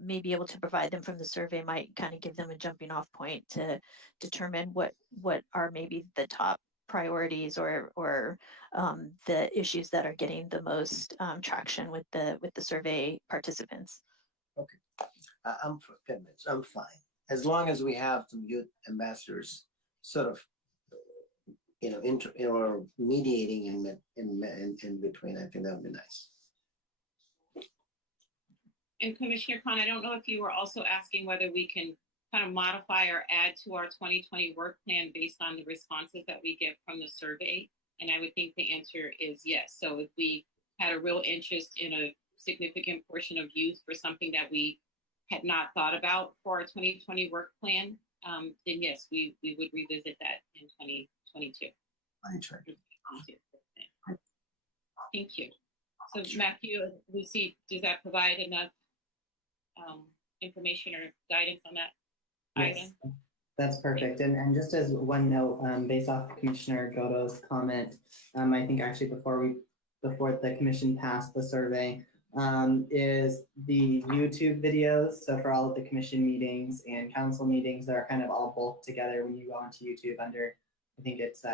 may be able to provide them from the survey might kind of give them a jumping off point to determine what are maybe the top priorities or the issues that are getting the most traction with the survey participants. Okay, I'm convinced. I'm fine as long as we have some youth ambassadors, sort of, you know, or mediating in between. I think that would be nice. And Commissioner Khan, I don't know if you were also asking whether we can kind of modify or add to our 2020 work plan based on the responses that we get from the survey. And I would think the answer is yes. So if we had a real interest in a significant portion of youth for something that we had not thought about for our 2020 work plan, then yes, we would revisit that in 2022. Thank you. So Matthew, Lucy, does that provide enough information or guidance on that item? That's perfect. And just as one note, based off Commissioner Godo's comment, I think actually before the commission passed the survey, is the YouTube videos. So for all of the commission meetings and council meetings, they're kind of all bulked together when you go onto YouTube under, I think it's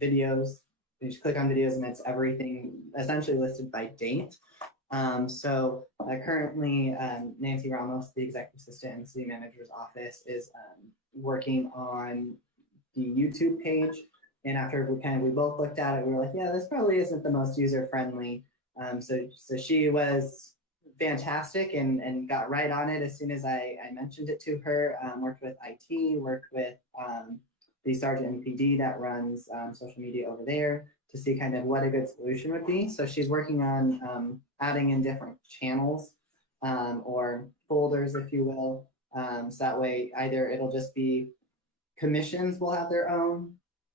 videos. You just click on videos and it's everything essentially listed by date. So currently Nancy Ramos, the executive assistant in the city manager's office, is working on the YouTube page. And after we both looked at it, we were like, yeah, this probably isn't the most user friendly. So she was fantastic and got right on it as soon as I mentioned it to her. Worked with IT, worked with the Sergeant MPD that runs social media over there to see kind of what a good solution would be. So she's working on adding in different channels or folders, if you will. So that way either it'll just be commissions will have their own,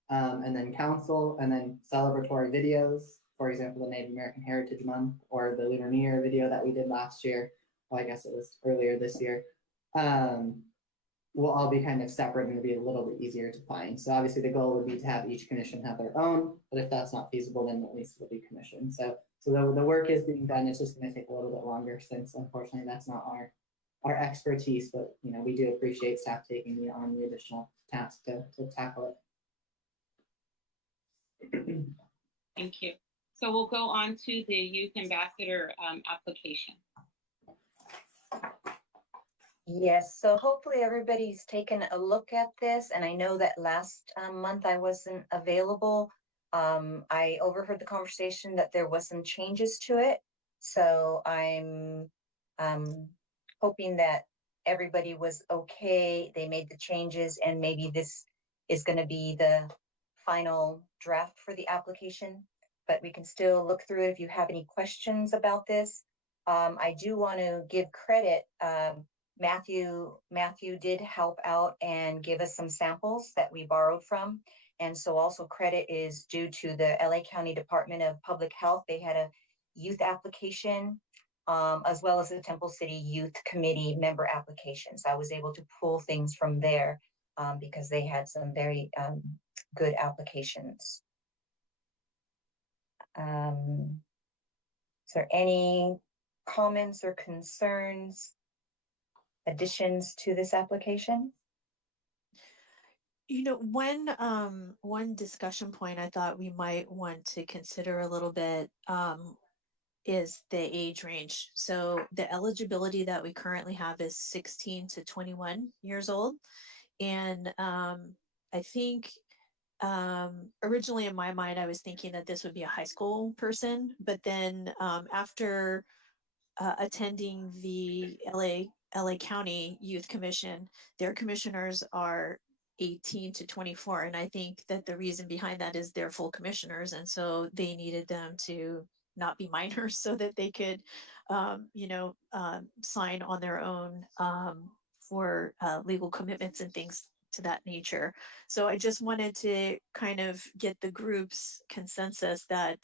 and then council, and then celebratory videos. For example, the Native American Heritage Month or the Lunar New Year video that we did last year. Well, I guess it was earlier this year. Will all be kind of separate and it'll be a little bit easier to find. So obviously the goal would be to have each commission have their own, but if that's not feasible, then at least it'll be commissioned. So the work is being done. It's just going to take a little bit longer since unfortunately that's not our expertise, but you know, we do appreciate staff taking on the additional task to tackle it. Thank you. So we'll go on to the youth ambassador application. Yes, so hopefully everybody's taken a look at this, and I know that last month I wasn't available. I overheard the conversation that there was some changes to it, so I'm hoping that everybody was okay. They made the changes, and maybe this is going to be the final draft for the application, but we can still look through it if you have any questions about this. I do want to give credit. Matthew did help out and give us some samples that we borrowed from. And so also credit is due to the LA County Department of Public Health. They had a youth application, as well as the Temple City Youth Committee member applications. I was able to pull things from there because they had some very good applications. Is there any comments or concerns, additions to this application? One discussion point I thought we might want to consider a little bit is the age range. So the eligibility that we currently have is 16 to 21 years old. And I think originally in my mind, I was thinking that this would be a high school person, but then after attending the LA County Youth Commission, their commissioners are 18 to 24. And I think that the reason behind that is they're full commissioners. And so they needed them to not be minors so that they could, sign on their own for legal commitments and things to that nature. So I just wanted to kind of get the group's consensus that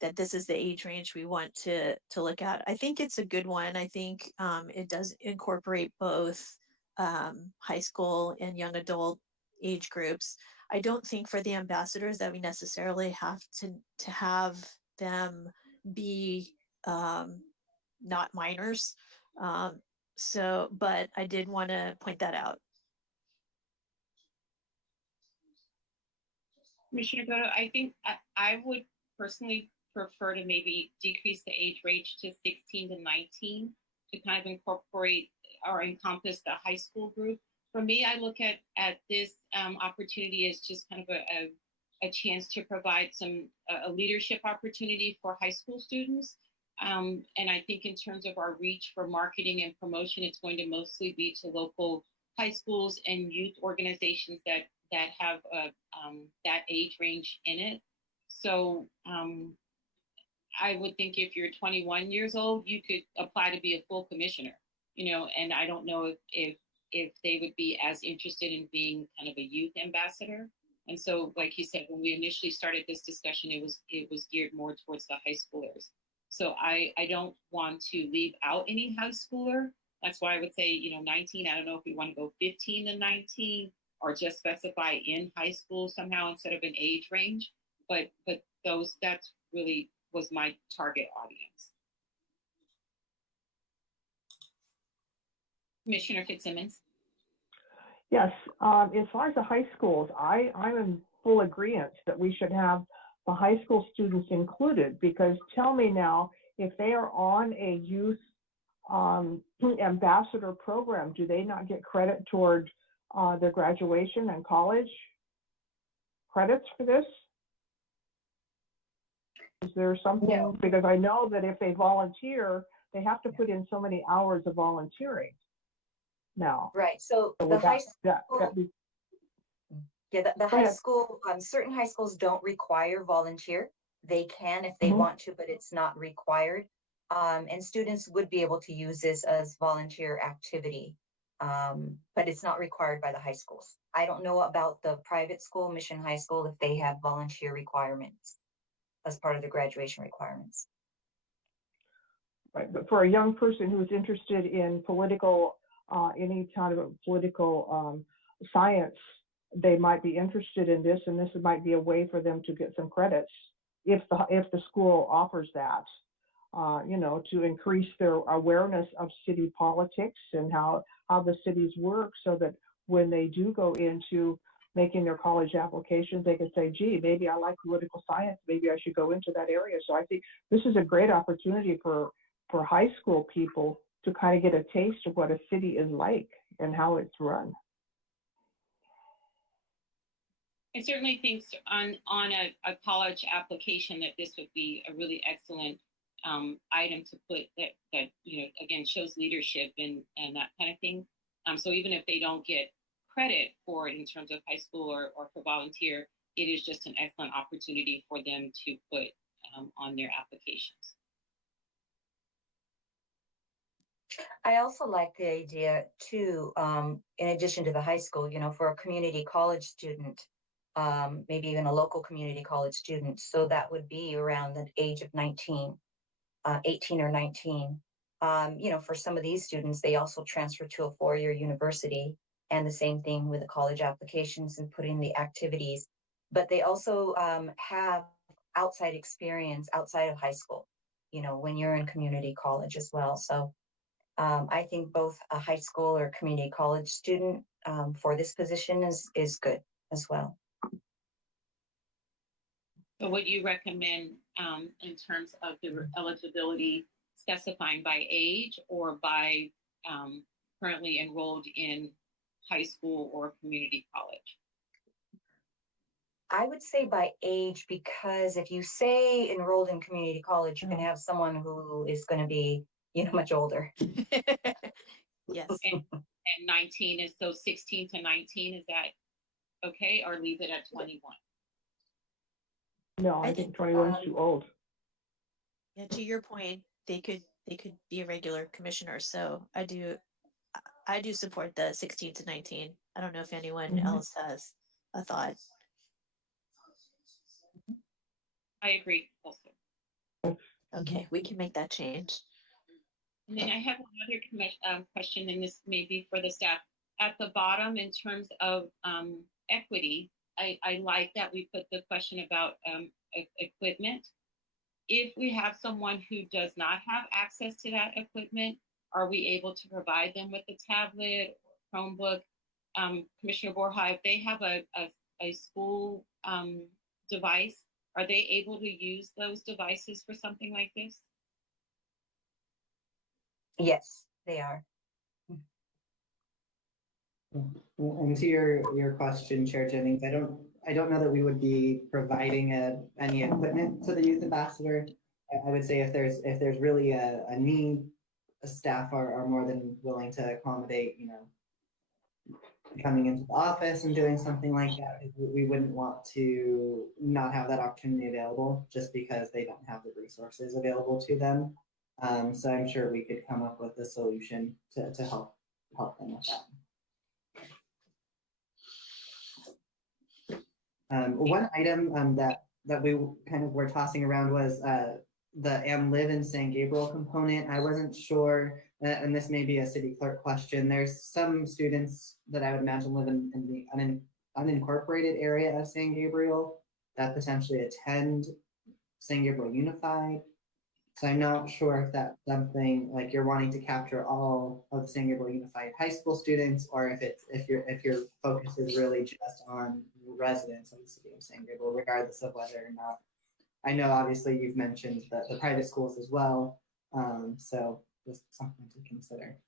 that this is the age range we want to look at. I think it's a good one. I think it does incorporate both high school and young adult age groups. I don't think for the ambassadors that we necessarily have to have them be not minors. But I did want to point that out. Commissioner Goto, I think I would personally prefer to maybe decrease the age range to 16 to 19 to kind of incorporate or encompass the high school group. For me, I look at this opportunity as just kind of a chance to provide a leadership opportunity for high school students. And I think in terms of our reach for marketing and promotion, it's going to mostly be to local high schools and youth organizations that have that age range in it. So I would think if you're 21 years old, you could apply to be a full commissioner, and I don't know if they would be as interested in being kind of a youth ambassador. And so, like you said, when we initially started this discussion, it was geared more towards the high schoolers. So I don't want to leave out any high schooler. That's why I would say, 19. I don't know if we want to go 15 to 19 or just specify in high school somehow instead of an age range. But that's really was my target audience. Commissioner Fitzsimmons. Yes, as far as the high schools, I'm in full agreement that we should have the high school students included, because tell me now, if they are on a youth ambassador program, do they not get credit toward their graduation and college credits for this? Is there something? No. Because I know that if they volunteer, they have to put in so many hours of volunteering now. Right. So the high school, the high school, certain high schools don't require volunteer. They can if they want to, but it's not required. And students would be able to use this as volunteer activity, but it's not required by the high schools. I don't know about the private school, Mission High School, if they have volunteer requirements as part of the graduation requirements. Right, but for a young person who's interested in political, any kind of political science, they might be interested in this, and this might be a way for them to get some credits if the school offers that, to increase their awareness of city politics and how the cities work, so that when they do go into making their college applications, they can say, gee, maybe I like political science, maybe I should go into that area. So I think this is a great opportunity for high school people to kind of get a taste of what a city is like and how it's run. I certainly think on a college application that this would be a really excellent item to put that again shows leadership and that kind of thing. So even if they don't get credit for it in terms of high school or for volunteer, it is just an excellent opportunity for them to put on their applications. I also like the idea too, in addition to the high school, for a community college student, maybe even a local community college student. So that would be around the age of 19, 18 or 19. For some of these students, they also transfer to a four-year university, and the same thing with the college applications and putting the activities. But they also have outside experience outside of high school, when you're in community college as well. So I think both a high school or community college student for this position is good as well. So what do you recommend in terms of the eligibility specifying by age or by currently enrolled in high school or community college? I would say by age, because if you say enrolled in community college, you can have someone who is going to be, much older. Yes. And 19 is, so 16 to 19, is that okay, or leave it at 21? No, I think 21 is too old. Yeah, to your point, they could be a regular commissioner. So I do support the 16 to 19. I don't know if anyone else has a thought. I agree also. Okay, we can make that change. And then I have another question, and this may be for the staff. At the bottom, in terms of equity, I like that we put the question about equipment. If we have someone who does not have access to that equipment, are we able to provide them with a tablet or Chromebook? Commissioner Borja, if they have a school device, are they able to use those devices for something like this? Yes, they are. And to your question, Chair Jennings, I don't know that we would be providing any equipment to the youth ambassador. I would say if there's really a need, staff are more than willing to accommodate, coming into the office and doing something like that. We wouldn't want to not have that opportunity available just because they don't have the resources available to them. So I'm sure we could come up with a solution to help them with that. One item that we kind of were tossing around was the live in San Gabriel component. I wasn't sure, and this may be a city clerk question. There's some students that I would imagine live in the unincorporated area of San Gabriel that potentially attend San Gabriel Unified. So I'm not sure if that's something like you're wanting to capture all of the San Gabriel Unified high school students, or if your focus is really just on residents of the city of San Gabriel, regardless of whether or not. I know obviously you've mentioned the private schools as well, so just something to consider.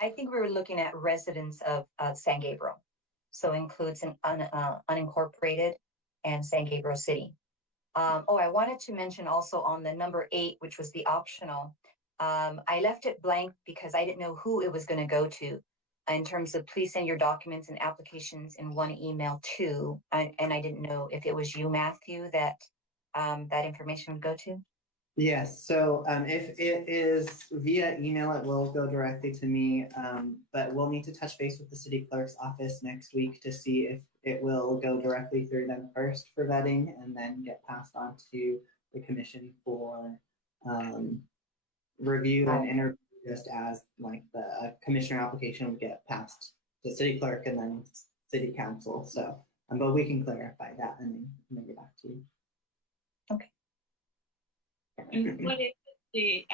I think we were looking at residents of San Gabriel, so includes an unincorporated and San Gabriel City. I wanted to mention also on the number 8, which was the optional, I left it blank because I didn't know who it was going to go to in terms of please send your documents and applications in one email to, and I didn't know if it was you, Matthew, that that information would go to. Yes, so if it is via email, it will go directly to me, but we'll need to touch base with the city clerk's office next week to see if it will go directly through them first for vetting and then get passed on to the commission for review and interview, just as like the commissioner application would get passed to city clerk and then city council. So, but we can clarify that and then get back to you. Okay. And what is the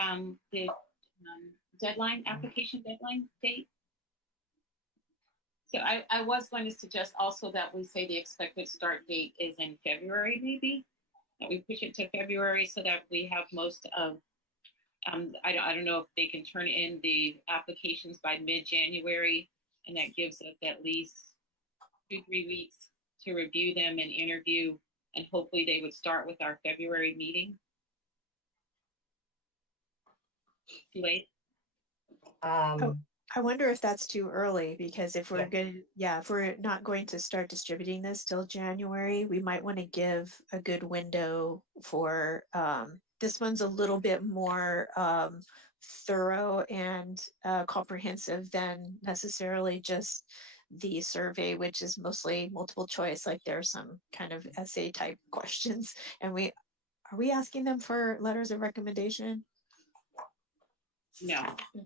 deadline, application deadline date? So I was going to suggest also that we say the expected start date is in February, maybe, that we push it to February so that we have most of, I don't know if they can turn in the applications by mid-January, and that gives us at least 2-3 weeks to review them and interview, and hopefully they would start with our February meeting. Too late? I wonder if that's too early, because if we're if we're not going to start distributing this till January, we might want to give a good window for, this one's a little bit more thorough and comprehensive than necessarily just the survey, which is mostly multiple choice. Like there are some kind of essay type questions, and are we asking them for letters of recommendation? No.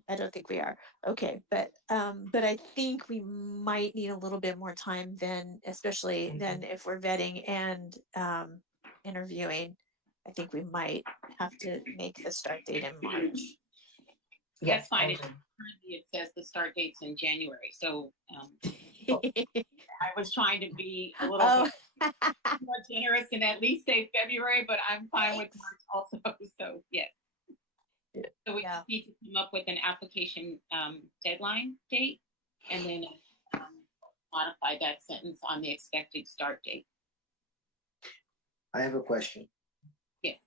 I don't think we are. Okay, but I think we might need a little bit more time then, especially then if we're vetting and interviewing. I think we might have to make the start date in March. Yes, That's fine. I It, agree. currently it says the start date's in January, so I was trying to be a little Oh, bit more generous and at least say February, but I'm fine with March also. So yes. So we Yeah. just need to come up with an application deadline date, and then modify that sentence on the expected start date. I have a question. Yes.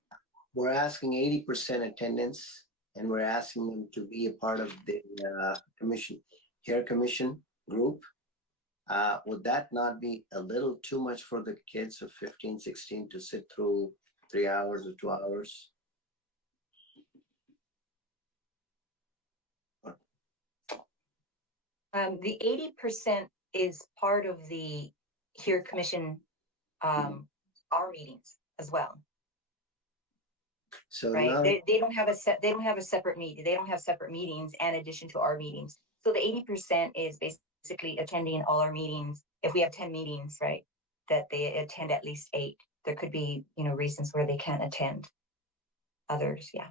We're asking 80% attendance, and we're asking them to be a part of the care commission group. Would that not be a little too much for the kids of 15, 16 to sit through 3 hours or 2 hours? The 80% is part of the HERE Commission, our meetings as well, So right? now, They don't have they don't have a separate meeting. They don't have separate meetings in addition to our meetings. So the 80% is basically attending all our meetings. If we have 10 meetings, right, that they attend at least 8. There could be, reasons where they can't attend others. Yeah.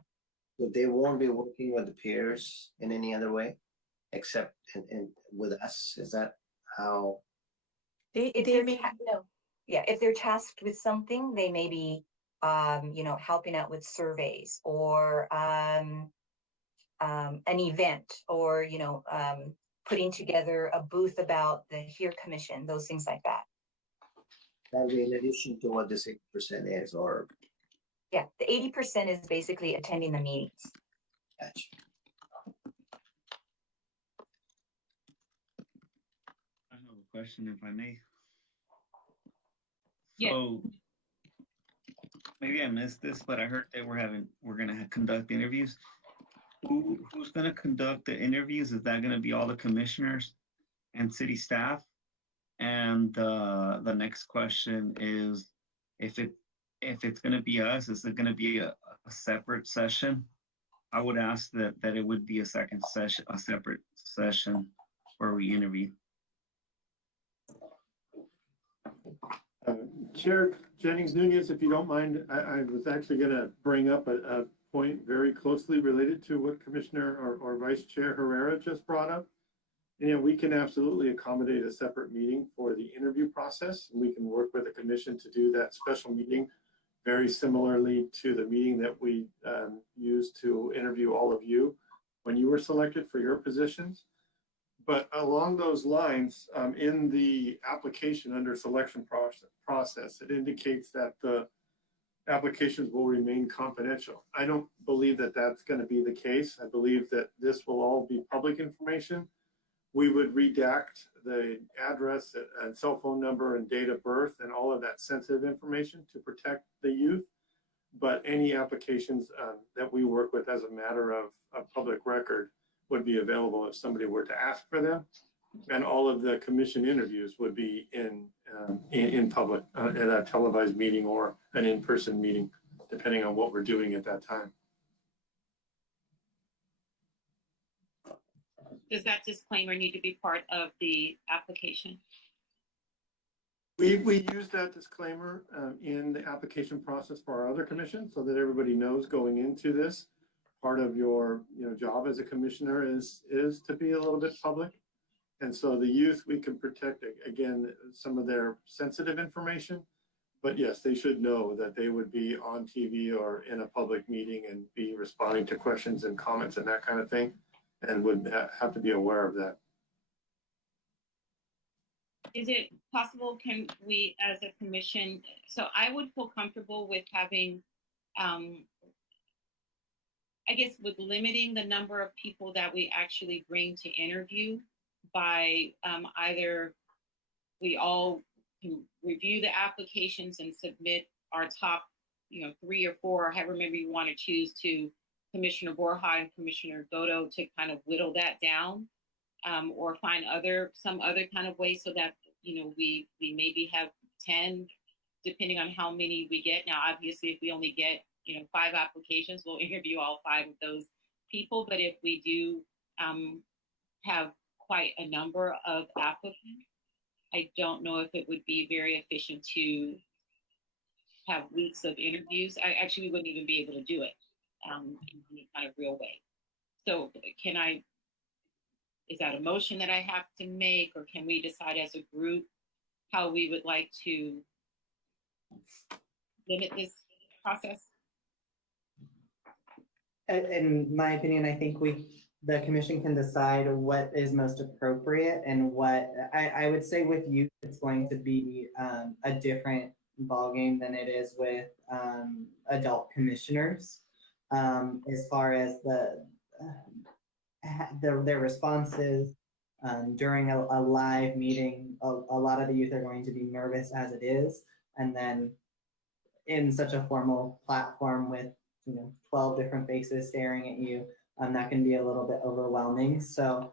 so they won't be working with the peers in any other way, except in with us. Is that how? If they they're may, if they're tasked with something, they may be helping out with surveys or an event, or putting together a booth about the HERE Commission, those things like that. That would be in addition to what the 6% is, or Yeah, the 80% is basically attending the meetings. gotcha. I have a question, if I may. Yes. So maybe I missed this, but I heard that we're gonna conduct interviews. Who's gonna conduct the interviews? Is that gonna be all the commissioners and city staff? And the next question is, if it's gonna be us, is it gonna be a separate session? I would ask that it would be a separate session where we interview. Chair Jennings Nunez, if you don't mind, I was actually going to bring up a point very closely related to what Commissioner or Vice Chair Herrera just brought up. And, we can absolutely accommodate a separate meeting for the interview process. And we can work with the commission to do that special meeting very similarly to the meeting that we used to interview all of you when you were selected for your positions. But along those lines, in the application under selection process, it indicates that the applications will remain confidential. I don't believe that that's going to be the case. I believe that this will all be public information. We would redact the address and cell phone number and date of birth and all of that sensitive information to protect the youth. But any applications that we work with as a matter of public record would be available if somebody were to ask for them, and all of the commission interviews would be in public at a televised meeting or an in-person meeting, depending on what we're doing at that time. Does that disclaimer need to be part of the application? We use that disclaimer in the application process for our other commissions, so that everybody knows going into this. Part of your job as a commissioner is to be a little bit public. And so the youth, we can protect, again, some of their sensitive information. But yes, they should know that they would be on TV or in a public meeting and be responding to questions and comments and that kind of thing, and would have to be aware of that. Is it possible, can we as a commission, so I would feel comfortable with having, I guess with limiting the number of people that we actually bring to interview by either we all can review the applications and submit our top, 3 or 4, or however many you want to choose, to Commissioner Borja and Commissioner Godo to kind of whittle that down, or find some other kind of way so that, we maybe have 10, depending on how many we get. Now, obviously, if we only get 5 applications, we'll interview all 5 of those people. But if we do have quite a number of applicants, I don't know if it would be very efficient to have weeks of interviews. We wouldn't even be able to do it in any kind of real way. So is that a motion that I have to make, or can we decide as a group how we would like to limit this process? In my opinion, I think the commission can decide what is most appropriate and what, I would say with youth, it's going to be a different ballgame than it is with adult commissioners. As far as their responses during a live meeting, a lot of the youth are going to be nervous as it is, and then in such a formal platform with 12 different faces staring at you, that can be a little bit overwhelming. So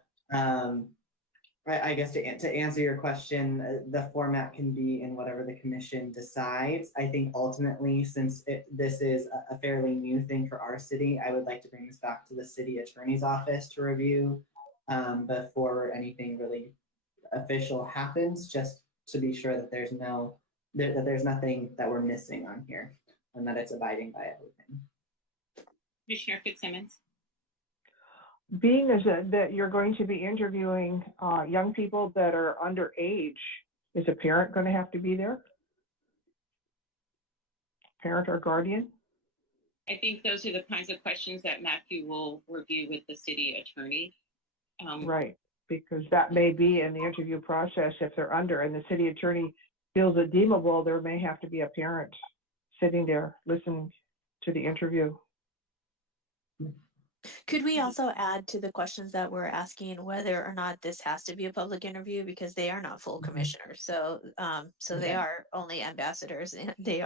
I guess to answer your question, the format can be in whatever the commission decides. I think ultimately, since this is a fairly new thing for our city, I would like to bring this back to the city attorney's office to review before anything really official happens, just to be sure that there's nothing that we're missing on here and that it's abiding by everything. Commissioner Fitzsimmons. Being that you're going to be interviewing young people that are underage, is a parent going to have to be there? Parent or guardian? I think those are the kinds of questions that Matthew will review with the city attorney. Right, because that may be in the interview process if they're under, and the city attorney feels it deemable, there may have to be a parent sitting there listening to the interview. Could we also add to the questions that we're asking whether or not this has to be a public interview, because they are not full commissioners. So they are only ambassadors, and they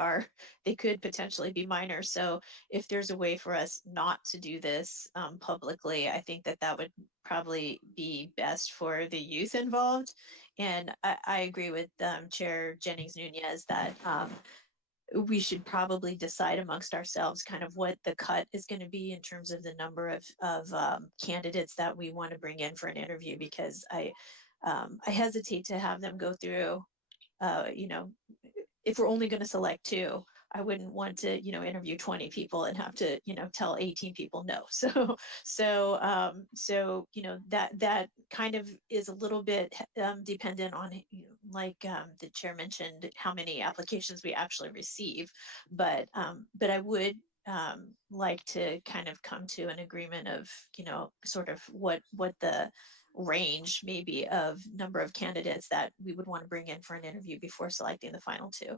could potentially be minors. So if there's a way for us not to do this publicly, I think that would probably be best for the youth involved. And I agree with Chair Jennings Nunez that we should probably decide amongst ourselves kind of what the cut is going to be in terms of the number of candidates that we want to bring in for an interview, because I hesitate to have them go through, if we're only going to select 2, I wouldn't want to, interview 20 people and have to, tell 18 people no. So that kind of is a little bit dependent on, like the chair mentioned, how many applications we actually receive. But I would like to kind of come to an agreement of, sort of what the range maybe of number of candidates that we would want to bring in for an interview before selecting the final 2.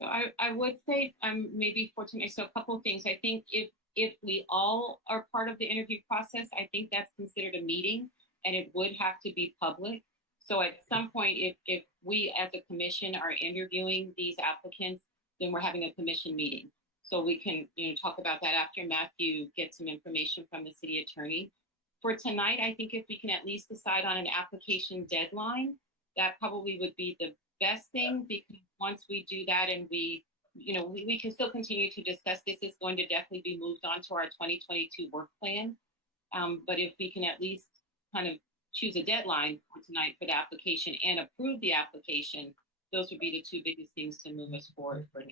So I would say maybe so a couple of things. I think if we all are part of the interview process, I think that's considered a meeting and it would have to be public. So at some point, if we as a commission are interviewing these applicants, then we're having a commission meeting. So we can talk about that after Matthew gets some information from the city attorney. For tonight, I think if we can at least decide on an application deadline, that probably would be the best thing, because once we do that and we can still continue to discuss, this is going to definitely be moved on to our 2022 work plan. But if we can at least kind of choose a deadline for tonight for the application and approve the application, those would be the 2 biggest things to move us forward for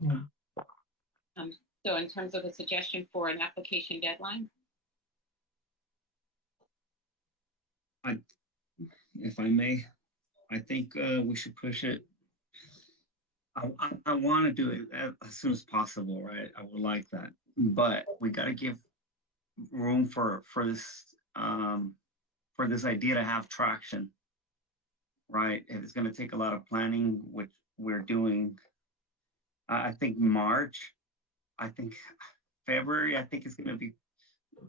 now. So in terms of a suggestion for an application deadline? If I may, I think we should push it. I want to do it as soon as possible, right? I would like that, but we got to give room for this idea to have traction, right? It's going to take a lot of planning, which we're doing. I think March, I think February, I think it's going to be.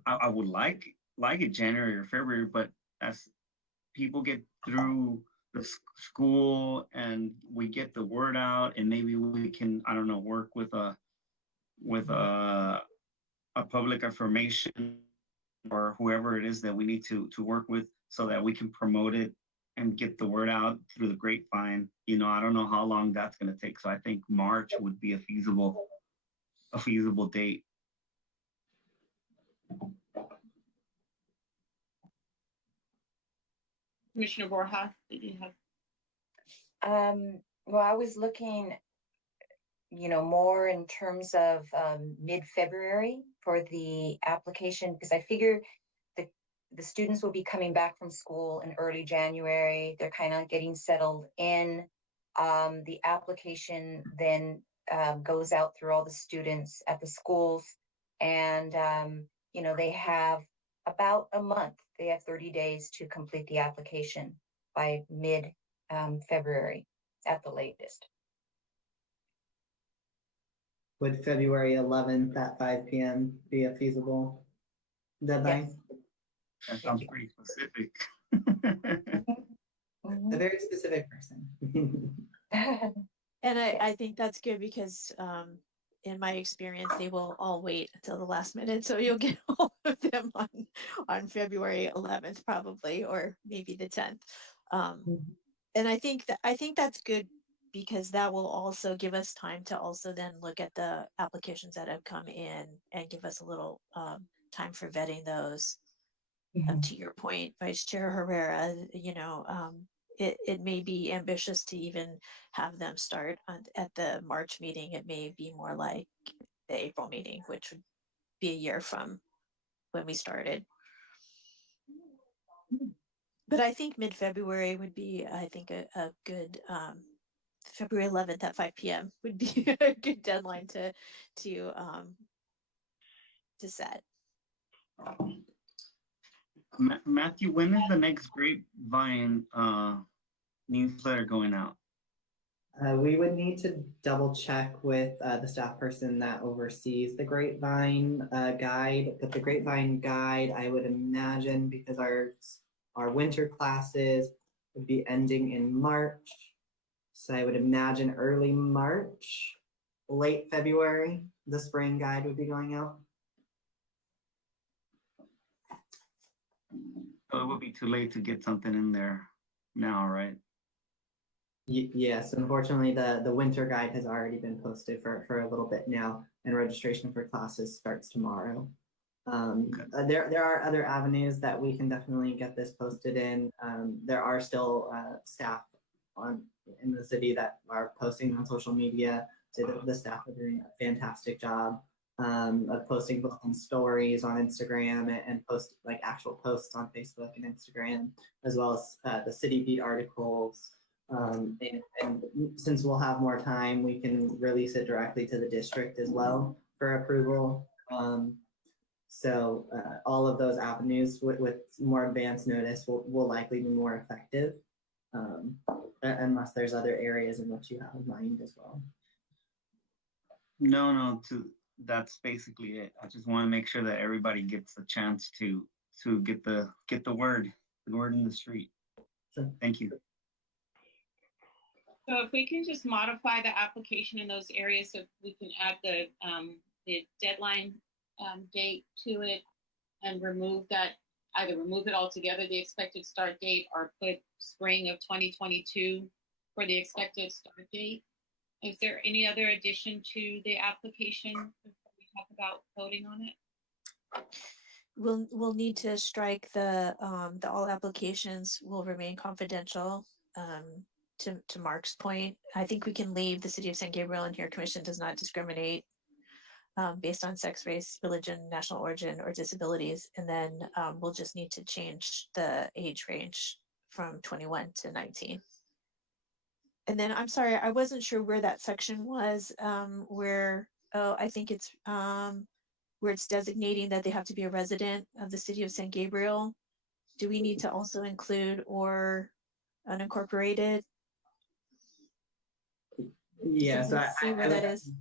I would like it January or February, but as people get through the school and we get the word out, and maybe we can, I don't know, work with a public affirmation or whoever it is that we need to work with, so that we can promote it and get the word out through the grapevine. I don't know how long that's going to take. So I think March would be a feasible date. Commissioner Borja, did you have? Well, I was looking more in terms of mid-February for the application, because I figure the students will be coming back from school in early January. They're kind of getting settled in. The application then goes out through all the students at the schools, and they have about a month. They have 30 days to complete the application by mid February at the latest. Would February 11th at 5 p.m. be a feasible deadline? Yes. That sounds pretty specific. A very specific person. And I think that's good because in my experience, they will all wait until the last minute. So you'll get all of them on February 11th, probably, or maybe the 10th. And I think that's good because that will also give us time to also then look at the applications that have come in and give us a little time for vetting those. To your point, Vice Chair Herrera, it may be ambitious to even have them start at the March meeting. It may be more like the April meeting, which would be a year from when we started. But I think mid-February would be, I think, a good, February 11th at 5 p.m. would be a good deadline to set. Matthew, when is the next Grapevine newsletter going out? We would need to double check with the staff person that oversees the Grapevine guide. But the Grapevine guide, I would imagine, because our winter classes would be ending in March. So I would imagine early March, late February, the spring guide would be going out. So it would be too late to get something in there now, right? Yes, unfortunately, the winter guide has already been posted for a little bit now, and registration for classes starts tomorrow. There are other avenues that we can definitely get this posted in. There are still staff in the city that are posting on social media. So the staff are doing a fantastic job of posting both on stories on Instagram and post like actual posts on Facebook and Instagram, as well as the City Beat articles. And since we'll have more time, we can release it directly to the district as well for approval. So all of those avenues with more advanced notice will likely be more effective, unless there's other areas in which you have in mind as well. No, that's basically it. I just want to make sure that everybody gets a chance to get the word in the street. Sure. Thank you. So if we can just modify the application in those areas, so we can add the deadline date to it and remove that, either remove it altogether, the expected start date, or put spring of 2022 for the expected start date. Is there any other addition to the application before we talk about voting on it? We'll need to strike the all applications will remain confidential. To Mark's point, I think we can leave the City of San Gabriel in here. Commission does not discriminate based on sex, race, religion, national origin, or disabilities. And then we'll just need to change the age range from 21 to 19. And then I'm sorry, I wasn't sure where that section was, where, I think it's where it's designating that they have to be a resident of the City of San Gabriel. Do we need to also include or unincorporated? Yeah, so See where that is.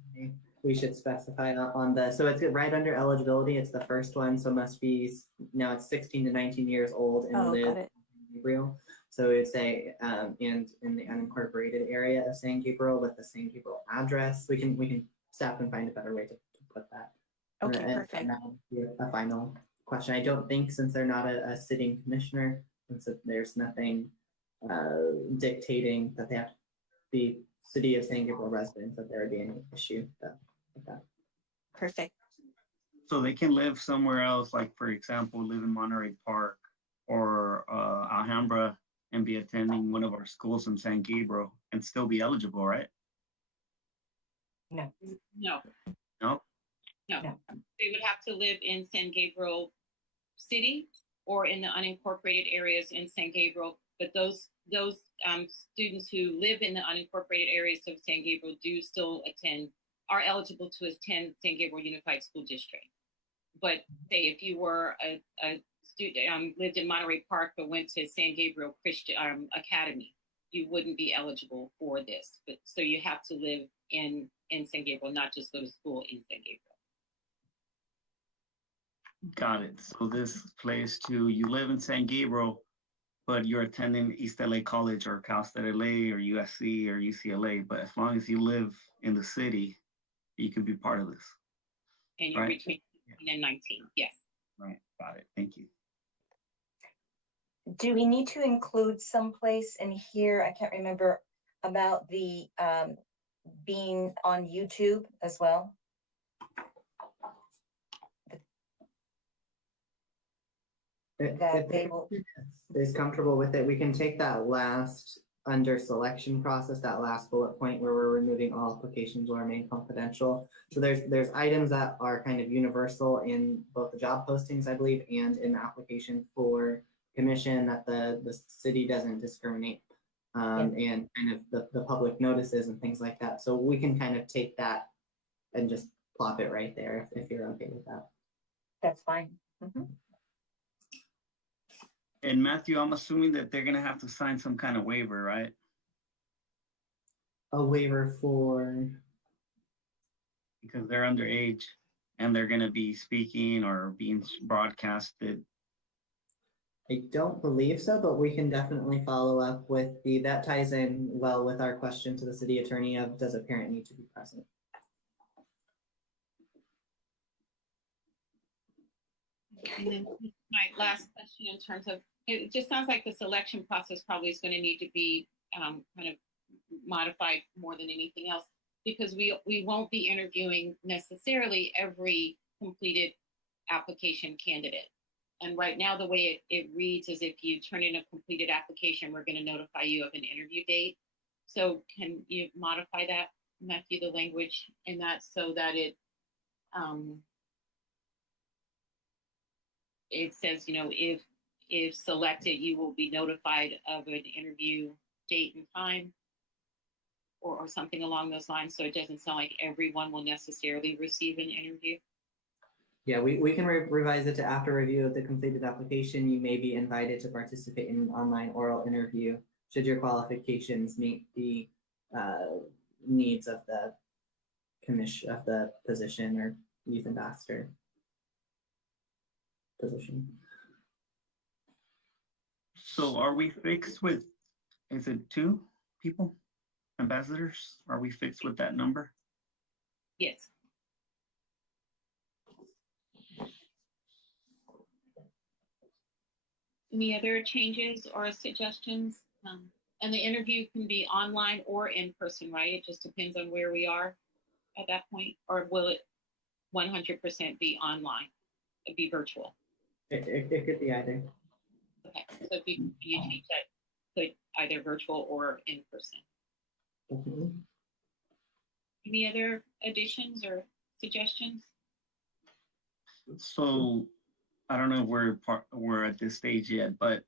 We should specify on the, so it's right under eligibility. It's the first one, so must be, now it's 16 to 19 years old and live in Gabriel. So it's say, and in the unincorporated area of San Gabriel with the San Gabriel address. We can staff and find a better way to put that. Okay, perfect. And that would be a final question. I don't think, since they're not a sitting commissioner, since there's nothing dictating that they have to be City of San Gabriel residents, that there would be any issue with that. Perfect. So they can live somewhere else, like for example, live in Monterey Park or Alhambra and be attending one of our schools in San Gabriel and still be eligible, right? No. No. No? No. No. They would have to live in San Gabriel City or in the unincorporated areas in San Gabriel. But those students who live in the unincorporated areas of San Gabriel do still are eligible to attend San Gabriel Unified School District. But say if you were a student, lived in Monterey Park but went to San Gabriel Christian Academy, you wouldn't be eligible for this. But so you have to live in San Gabriel, not just go to school in San Gabriel. Got it. So this plays to you live in San Gabriel, but you're attending East LA College or Cal State LA or USC or UCLA. But as long as you live in the city, you can be part of this. And you're Right. between 18 and 19, yes. Right. Got it. Thank you. Do we need to include someplace in here, I can't remember, about the being on YouTube as well? That they will, Is comfortable with it, we can take that last under selection process, that last bullet point where we're removing all applications will remain confidential. So there's items that are kind of universal in both the job postings, I believe, and in the application for commission that the city doesn't discriminate. And kind of the public notices and things like that. So we can kind of take that and just plop it right there if you're okay with that. that's fine. Mhm. And Matthew, I'm assuming that they're gonna have to sign some kind of waiver, right? A waiver for, Because they're underage and they're gonna be speaking or being broadcasted. I don't believe so, but we can definitely follow up with that ties in well with our question to the city attorney of, does a parent need to be present? And then my last question in terms of, it just sounds like the selection process probably is going to need to be kind of modified more than anything else, because we won't be interviewing necessarily every completed application candidate. And right now, the way it reads is if you turn in a completed application, we're going to notify you of an interview date. So can you modify that, Matthew, the language in that so that it says, if selected, you will be notified of an interview date and time or something along those lines. So it doesn't sound like everyone will necessarily receive an interview. Yeah, we can revise it to after review of the completed application, you may be invited to participate in an online oral interview should your qualifications meet the needs of the commission of the position or youth ambassador position. So are we fixed with, is it 2 people, ambassadors? Are we fixed with that number? Yes. Any other changes or suggestions? And the interview can be online or in person, right? It just depends on where we are at that point, or will it 100% be online? It'd be virtual. It could be either. Okay, so if you change that, could either virtual or in person. Definitely. Any other additions or suggestions? So I don't know if we're at this stage yet, but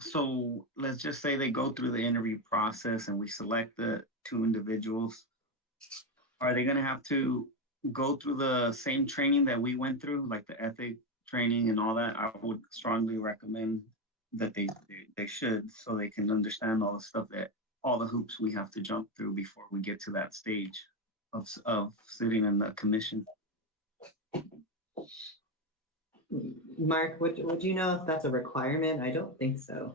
so let's just say they go through the interview process and we select the 2 individuals. Are they gonna have to go through the same training that we went through, like the ethic training and all that? I would strongly recommend that they should, so they can understand all the stuff all the hoops we have to jump through before we get to that stage of sitting in the commission. Mark, would you know if that's a requirement? I don't think so.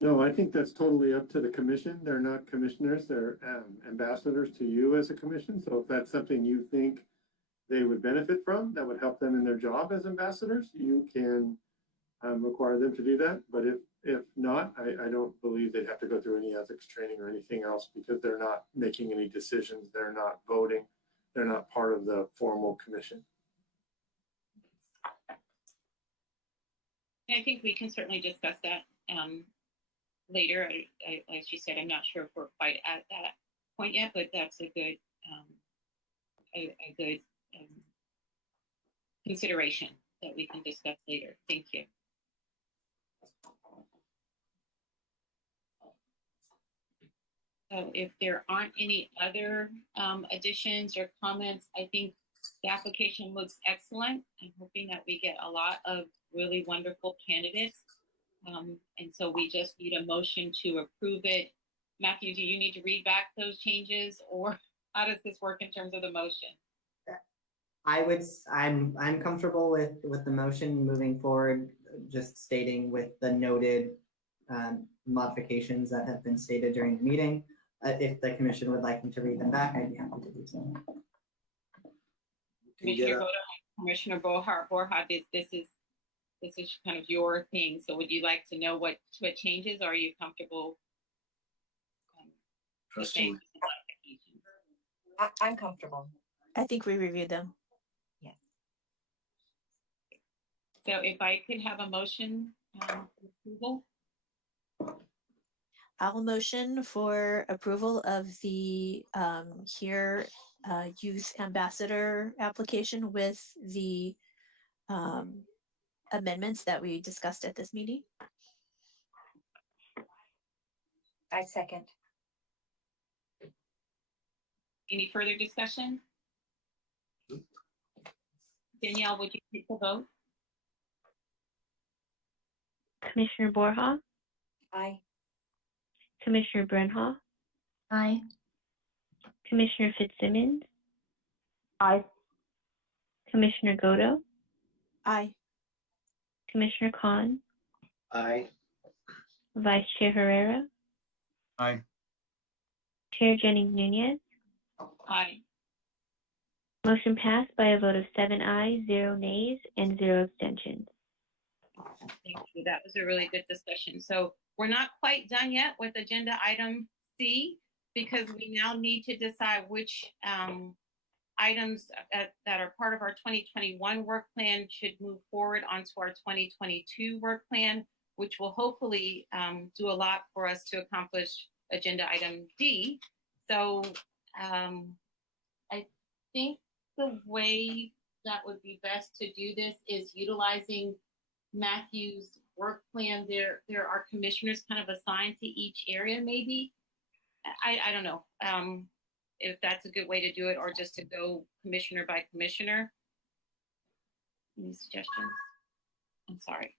No, I think that's totally up to the commission. They're not commissioners, they're ambassadors to you as a commission. So if that's something you think they would benefit from, that would help them in their job as ambassadors, you can require them to do that. But if not, I don't believe they'd have to go through any ethics training or anything else because they're not making any decisions. They're not voting. They're not part of the formal commission. I think we can certainly discuss that later. As you said, I'm not sure if we're quite at that point yet, but that's a good consideration that we can discuss later. Thank you. So if there aren't any other additions or comments, I think the application looks excellent. I'm hoping that we get a lot of really wonderful candidates. And so we just need a motion to approve it. Matthew, do you need to read back those changes, or how does this work in terms of the motion? I'm comfortable with the motion moving forward, just stating with the noted modifications that have been stated during the meeting. If the commission would like me to read them back, I'd be happy to do so. Commissioner Borja, this is kind of your thing. So would you like to know what changes, or are you comfortable? Trustee. I'm comfortable. I think we reviewed them. Yes. So if I could have a motion for approval. I'll motion for approval of the HERE Youth Ambassador application with the amendments that we discussed at this meeting. I second. Any further discussion? Danielle, would you take the vote? Commissioner Borja, Aye. Commissioner Brenha, Aye. Commissioner Fitzsimmons, Aye. Commissioner Godo, Aye. Commissioner Khan, Aye. Vice Chair Herrera, Aye. Chair Jennings Nunez. Aye. Motion passed by a vote of 7 ayes, 0 nays, and 0 abstentions. Thank you. That was a really good discussion. So we're not quite done yet with agenda item C, because we now need to decide which items that are part of our 2021 work plan should move forward onto our 2022 work plan, which will hopefully do a lot for us to accomplish agenda item D. So I think the way that would be best to do this is utilizing Matthew's work plan. There are commissioners kind of assigned to each area, maybe. I don't know if that's a good way to do it, or just to go commissioner by commissioner. Any suggestions? I'm sorry.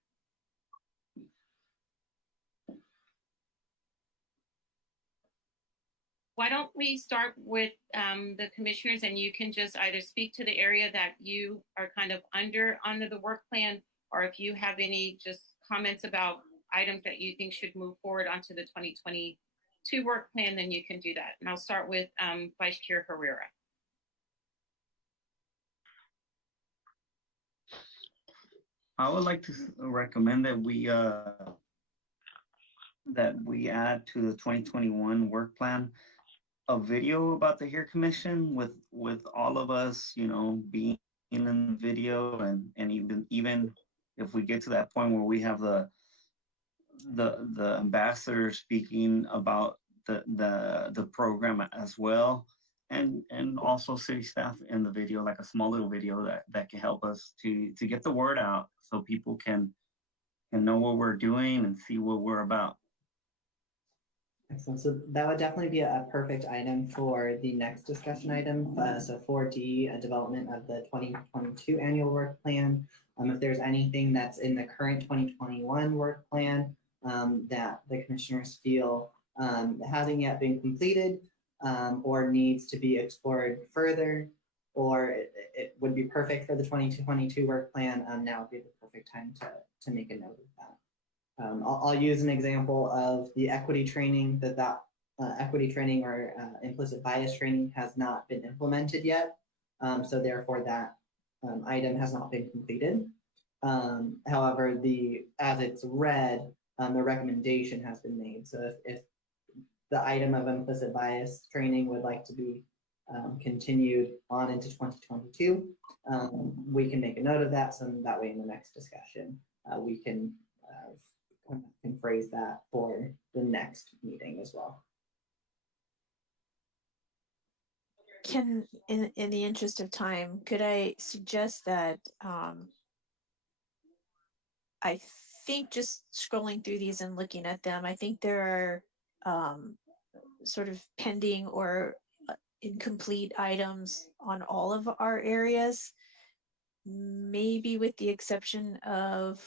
Why don't we start with the commissioners, and you can just either speak to the area that you are kind of under the work plan, or if you have any just comments about items that you think should move forward onto the 2022 work plan, then you can do that. And I'll start with Vice Chair Herrera. I would like to recommend that we add to the 2021 work plan a video about the HERE Commission with all of us, being in the video, and even if we get to that point where we have the ambassador speaking about the program as well, and also city staff in the video, like a small little video that can help us to get the word out, so people can know what we're doing and see what we're about. Excellent. So that would definitely be a perfect item for the next discussion item. So 4D, development of the 2022 annual work plan. If there's anything that's in the current 2021 work plan that the commissioners feel hasn't yet been completed or needs to be explored further, or it would be perfect for the 2022 work plan, now would be the perfect time to make a note of that. I'll use an example of the equity training that equity training or implicit bias training has not been implemented yet. So therefore that item has not been completed. However, as it's read, the recommendation has been made. So if the item of implicit bias training would like to be continued on into 2022, we can make a note of that. So that way in the next discussion, we can phrase that for the next meeting as well. in the interest of time, could I suggest that I think just scrolling through these and looking at them, I think there are sort of pending or incomplete items on all of our areas, maybe with the exception of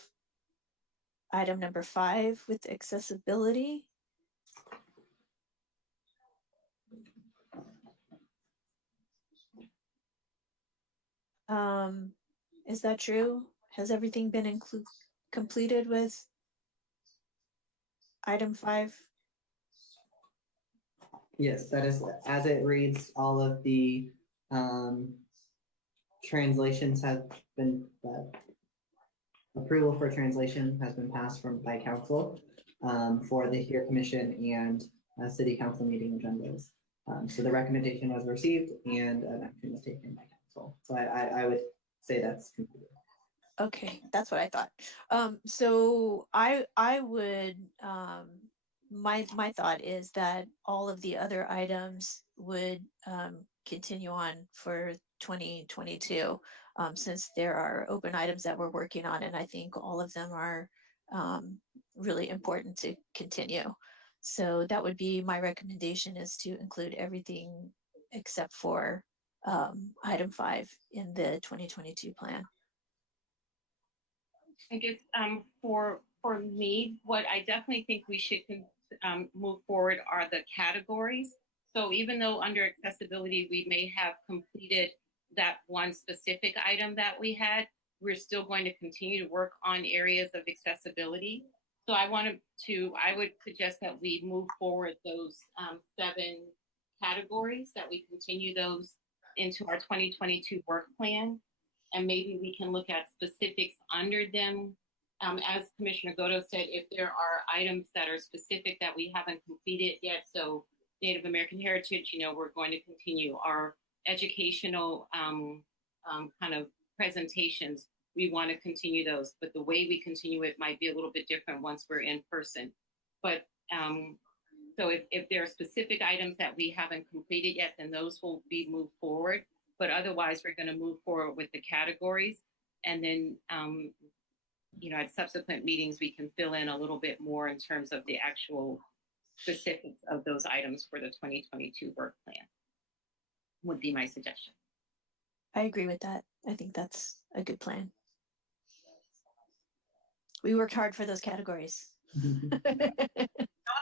item number 5 with accessibility. Is that true? Has everything been completed with item 5? Yes, that is, as it reads, all of the translations have been, approval for translation has been passed by council for the HERE Commission and City Council meeting agendas. So the recommendation was received and an action was taken by council. So I would say that's completed. Okay, that's what I thought. So I would my thought is that all of the other items would continue on for 2022, since there are open items that we're working on, and I think all of them are really important to continue. So that would be my recommendation, is to include everything except for item 5 in the 2022 plan. I guess for me, what I definitely think we should move forward are the categories. So even though under accessibility, we may have completed that one specific item that we had, we're still going to continue to work on areas of accessibility. So I would suggest that we move forward those 7 categories, that we continue those into our 2022 work plan. And maybe we can look at specifics under them. As Commissioner Godo said, if there are items that are specific that we haven't completed yet, so Native American heritage, we're going to continue our educational kind of presentations. We want to continue those, but the way we continue it might be a little bit different once we're in person. But so if there are specific items that we haven't completed yet, then those will be moved forward. But otherwise, we're going to move forward with the categories. And then, at subsequent meetings, we can fill in a little bit more in terms of the actual specifics of those items for the 2022 work plan, would be my suggestion. I agree with that. I think that's a good plan. We worked hard for those categories. That's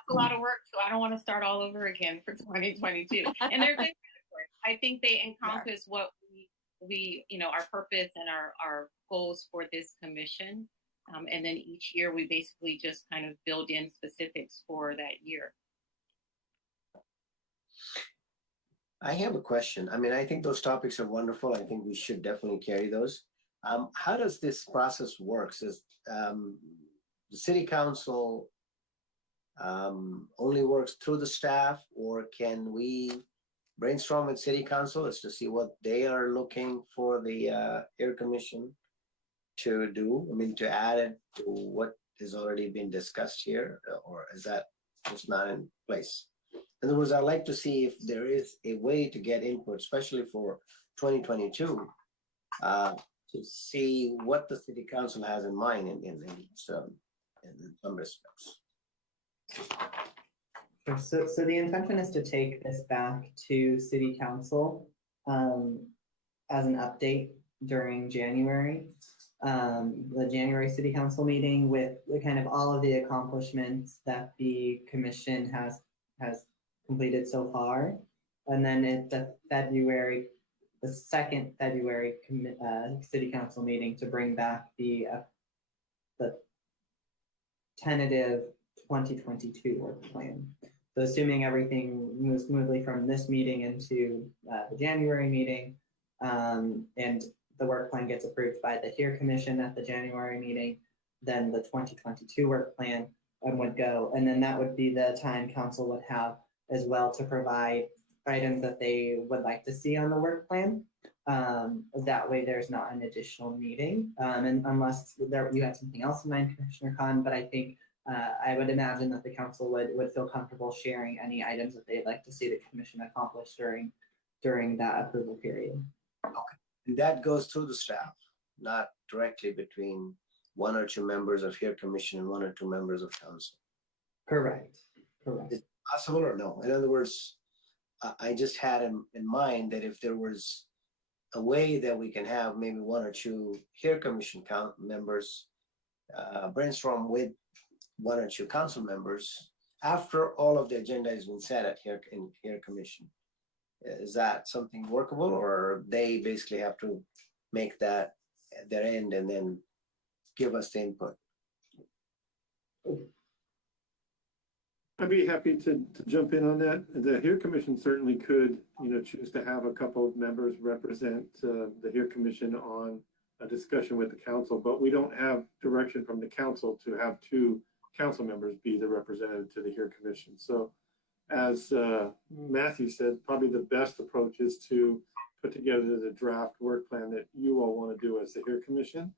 a lot of work, so I don't want to start all over again for 2022. And they're good categories. I think they encompass what we our purpose and our goals for this commission. And then each year we basically just kind of build in specifics for that year. I have a question. I mean, I think those topics are wonderful. I think we should definitely carry those. How does this process work? Is the city council only works through the staff, or can we brainstorm with city council as to see what they are looking for the HERE Commission to do? I mean, to add it to what has already been discussed here, or is that just not in place? In other words, I'd like to see if there is a way to get input, especially for 2022, to see what the city council has in mind in some respects. Sure. So the intention is to take this back to city council as an update during January, the January city council meeting, with kind of all of the accomplishments that the commission has completed so far. And then at the second February city council meeting, to bring back the tentative 2022 work plan. So assuming everything moves smoothly from this meeting into the January meeting, and the work plan gets approved by the HERE Commission at the January meeting, then the 2022 work plan would go. And then that would be the time council would have as well to provide items that they would like to see on the work plan. That way there's not an additional meeting. And unless you have something else in mind, Commissioner Khan, but I think I would imagine that the council would feel comfortable sharing any items that they'd like to see the commission accomplish during during that approval period. And that goes through the staff, not directly between one or two members of Hair Commission and one or two members of council. Correct. Correct. Is it possible or no? In other words, I just had in mind that if there was a way that we can have maybe one or two Hair Commission members brainstorm with one or two council members after all of the agenda has been set at Hair Commission. Is that something workable, or they basically have to make that at their end and then give us the input? I'd be happy to jump in on that. The Hair Commission certainly could, choose to have a couple of members represent the Hair Commission on a discussion with the council, but we don't have direction from the council to have two council members be the representative to the Hair Commission. So as Matthew said, probably the best approach is to put together the draft work plan that you all want to do as the Hair Commission.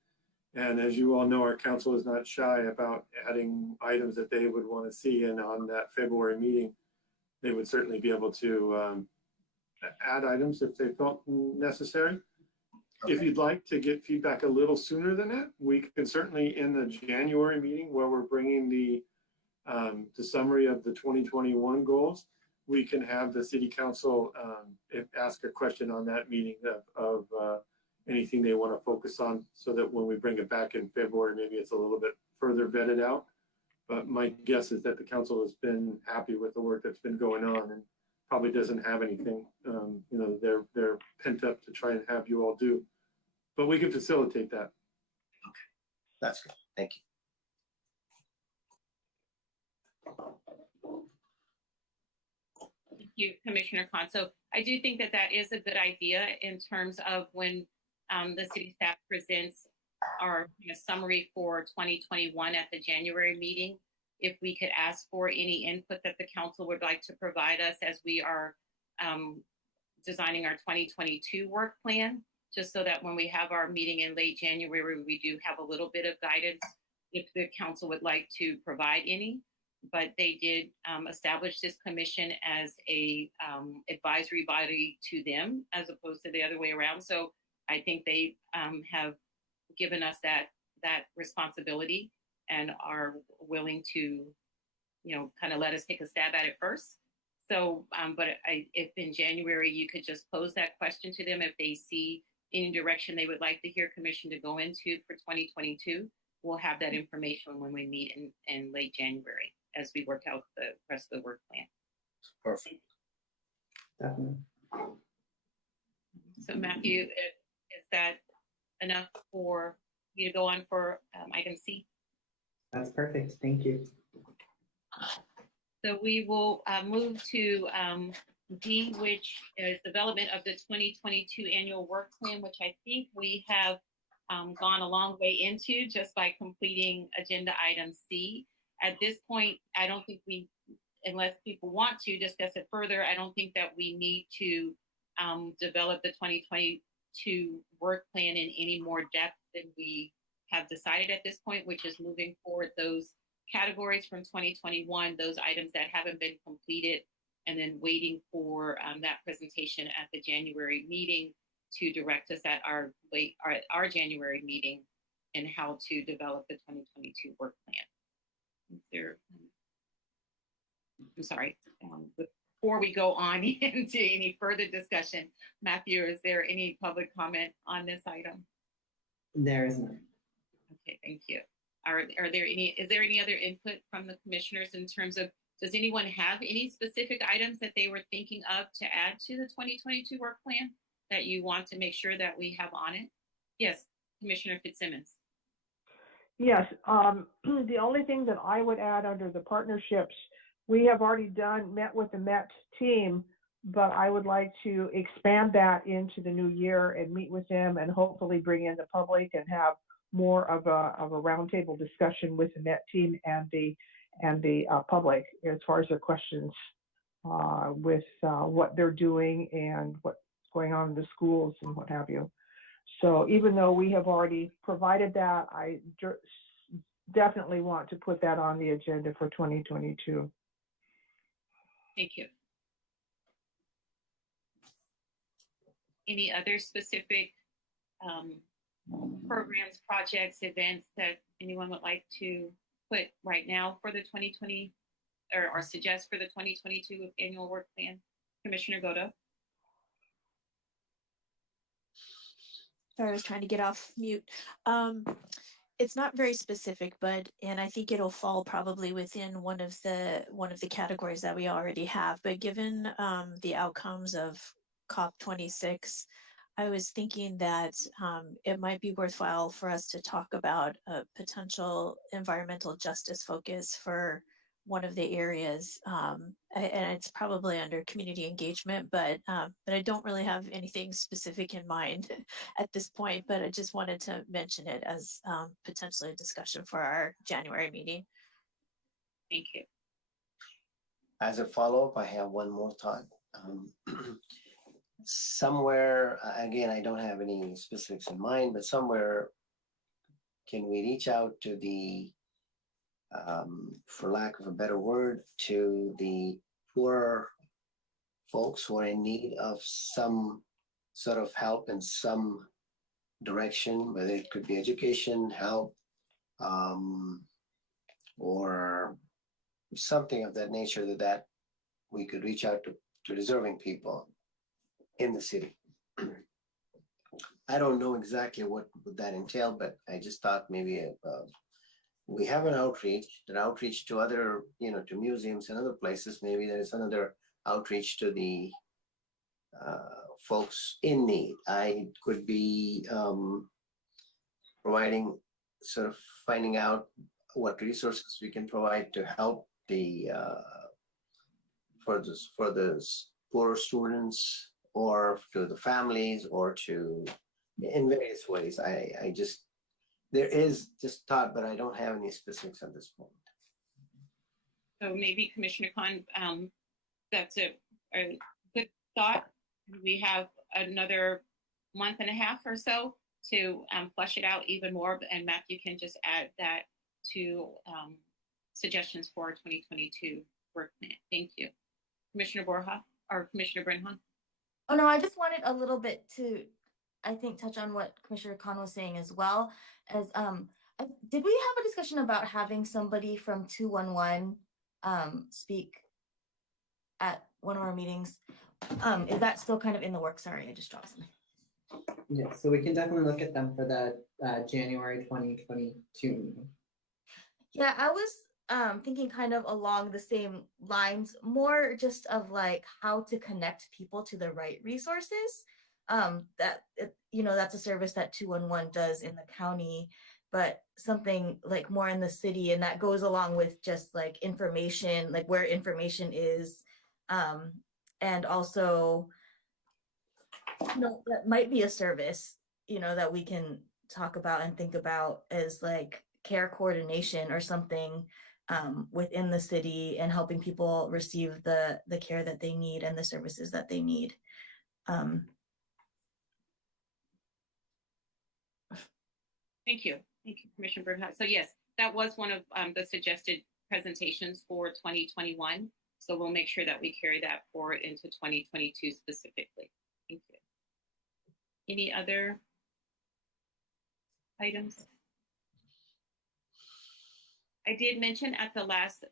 And as you all know, our council is not shy about adding items that they would want to see. And on that February meeting, they would certainly be able to add items if they felt necessary. Okay. If you'd like to get feedback a little sooner than that, we can certainly in the January meeting where we're bringing the summary of the 2021 goals, we can have the city council ask a question on that meeting of anything they want to focus on, so that when we bring it back in February, maybe it's a little bit further vetted out. But my guess is that the council has been happy with the work that's been going on and probably doesn't have anything, they're pent up to try and have you all do. But we can facilitate that. Okay, that's good. Thank you. Thank you, Commissioner Khan. So I do think that that is a good idea in terms of when the city staff presents our summary for 2021 at the January meeting, if we could ask for any input that the council would like to provide us as we are designing our 2022 work plan, just so that when we have our meeting in late January, we do have a little bit of guidance if the council would like to provide any. But they did establish this commission as a advisory body to them as opposed to the other way around. So I think they have given us that responsibility and are willing to, kind of let us take a stab at it first. So, but if in January you could just pose that question to them, if they see any direction they would like the Hair Commission to go into for 2022, we'll have that information when we meet in late January as we work out the rest of the work plan. Perfect. Definitely. So Matthew, is that enough for you to go on for item C? That's perfect. Thank you. So we will move to D, which is development of the 2022 annual work plan, which I think we have gone a long way into just by completing agenda item C. At this point, I don't think unless people want to discuss it further, I don't think that we need to develop the 2022 work plan in any more depth than we have decided at this point, which is moving forward those categories from 2021, those items that haven't been completed, and then waiting for that presentation at the January meeting to direct us at our January meeting and how to develop the 2022 work plan. I'm sorry, before we go on into any further discussion, Matthew, is there any public comment on this item? There is none. Okay, thank you. Is there any other input from the commissioners in terms of, does anyone have any specific items that they were thinking of to add to the 2022 work plan that you want to make sure that we have on it? Yes, Commissioner Fitzsimmons. Yes, the only thing that I would add under the partnerships, we have already met with the Met team, but I would like to expand that into the new year and meet with them and hopefully bring in the public and have more of a roundtable discussion with the Met team and the public as far as their questions with what they're doing and what's going on in the schools and what have you. So even though we have already provided that, I definitely want to put that on the agenda for 2022. Thank you. Any other specific programs, projects, events that anyone would like to put right now for the 2020 or suggest for the 2022 annual work plan? Commissioner Godo? Sorry, I was trying to get off mute. It's not very specific, but and I think it'll fall probably within one of the categories that we already have. But given the outcomes of COP26, I was thinking that it might be worthwhile for us to talk about a potential environmental justice focus for one of the areas, and it's probably under community engagement, but I don't really have anything specific in mind at this point, but I just wanted to mention it as potentially a discussion for our January meeting. Thank you. As a follow-up, I have one more thought. Somewhere, again, I don't have any specifics in mind, but somewhere, can we reach out to the, for lack of a better word, to the poorer folks who are in need of some sort of help in some direction, whether it could be education, help, or something of that nature that we could reach out to deserving people in the city. I don't know exactly what would that entail, but I just thought maybe we have an outreach to other, to museums and other places. Maybe there is another outreach to the folks in need. I could be providing, sort of finding out what resources we can provide to help the for the poorer students, or to the families, or to, in various ways. There is just thought, but I don't have any specifics at this point. So maybe Commissioner Khan, that's a good thought. We have another month and a half or so to flesh it out even more, and Matthew can just add that to suggestions for our 2022 work plan. Thank you. Commissioner Borja or Commissioner Brenhan? Oh no, I just wanted a little bit to, I think, touch on what Commissioner Khan was saying as well. As did we have a discussion about having somebody from 211 speak at one of our meetings? Is that still kind of in the works? Sorry, I just dropped something. Yeah, so we can definitely look at them for the January 2022 meeting. Yeah, I was thinking kind of along the same lines, more just of like how to connect people to the right resources. That's a service that 211 does in the county, but something like more in the city, and that goes along with just like information, like where information is, and also, that might be a service, that we can talk about and think about as like care coordination or something within the city, and helping people receive the care that they need and the services that they need. Thank you, Commissioner Bernhardt. So yes, that was one of the suggested presentations for 2021. So we'll make sure that we carry that forward into 2022 specifically. Thank you. Any other items? I did mention at the last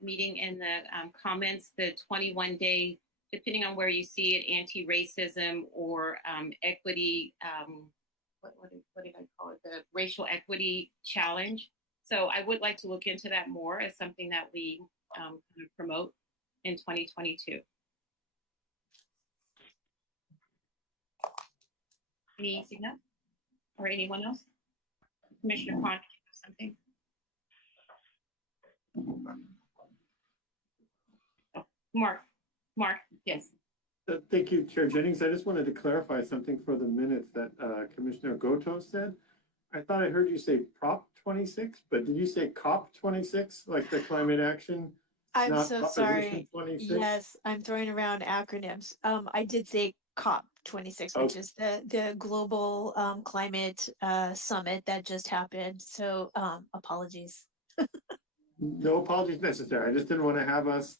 meeting in the comments, the 21-day, depending on where you see it, anti-racism or equity, what did I call it? The racial equity challenge. So I would like to look into that more as something that we kind of promote in 2022. Anything else? Or anyone else? Commissioner Khan, did you have something? Mark, yes. Thank you, Chair Jennings. I just wanted to clarify something for the minutes that Commissioner Goto said. I thought I heard you say Prop 26, but did you say COP 26, like the climate action? I'm not so Proposition sorry. 26? Yes, I'm throwing around acronyms. I did say COP 26, which is the global climate summit that just happened. So apologies. No apologies necessary. I just didn't want to have us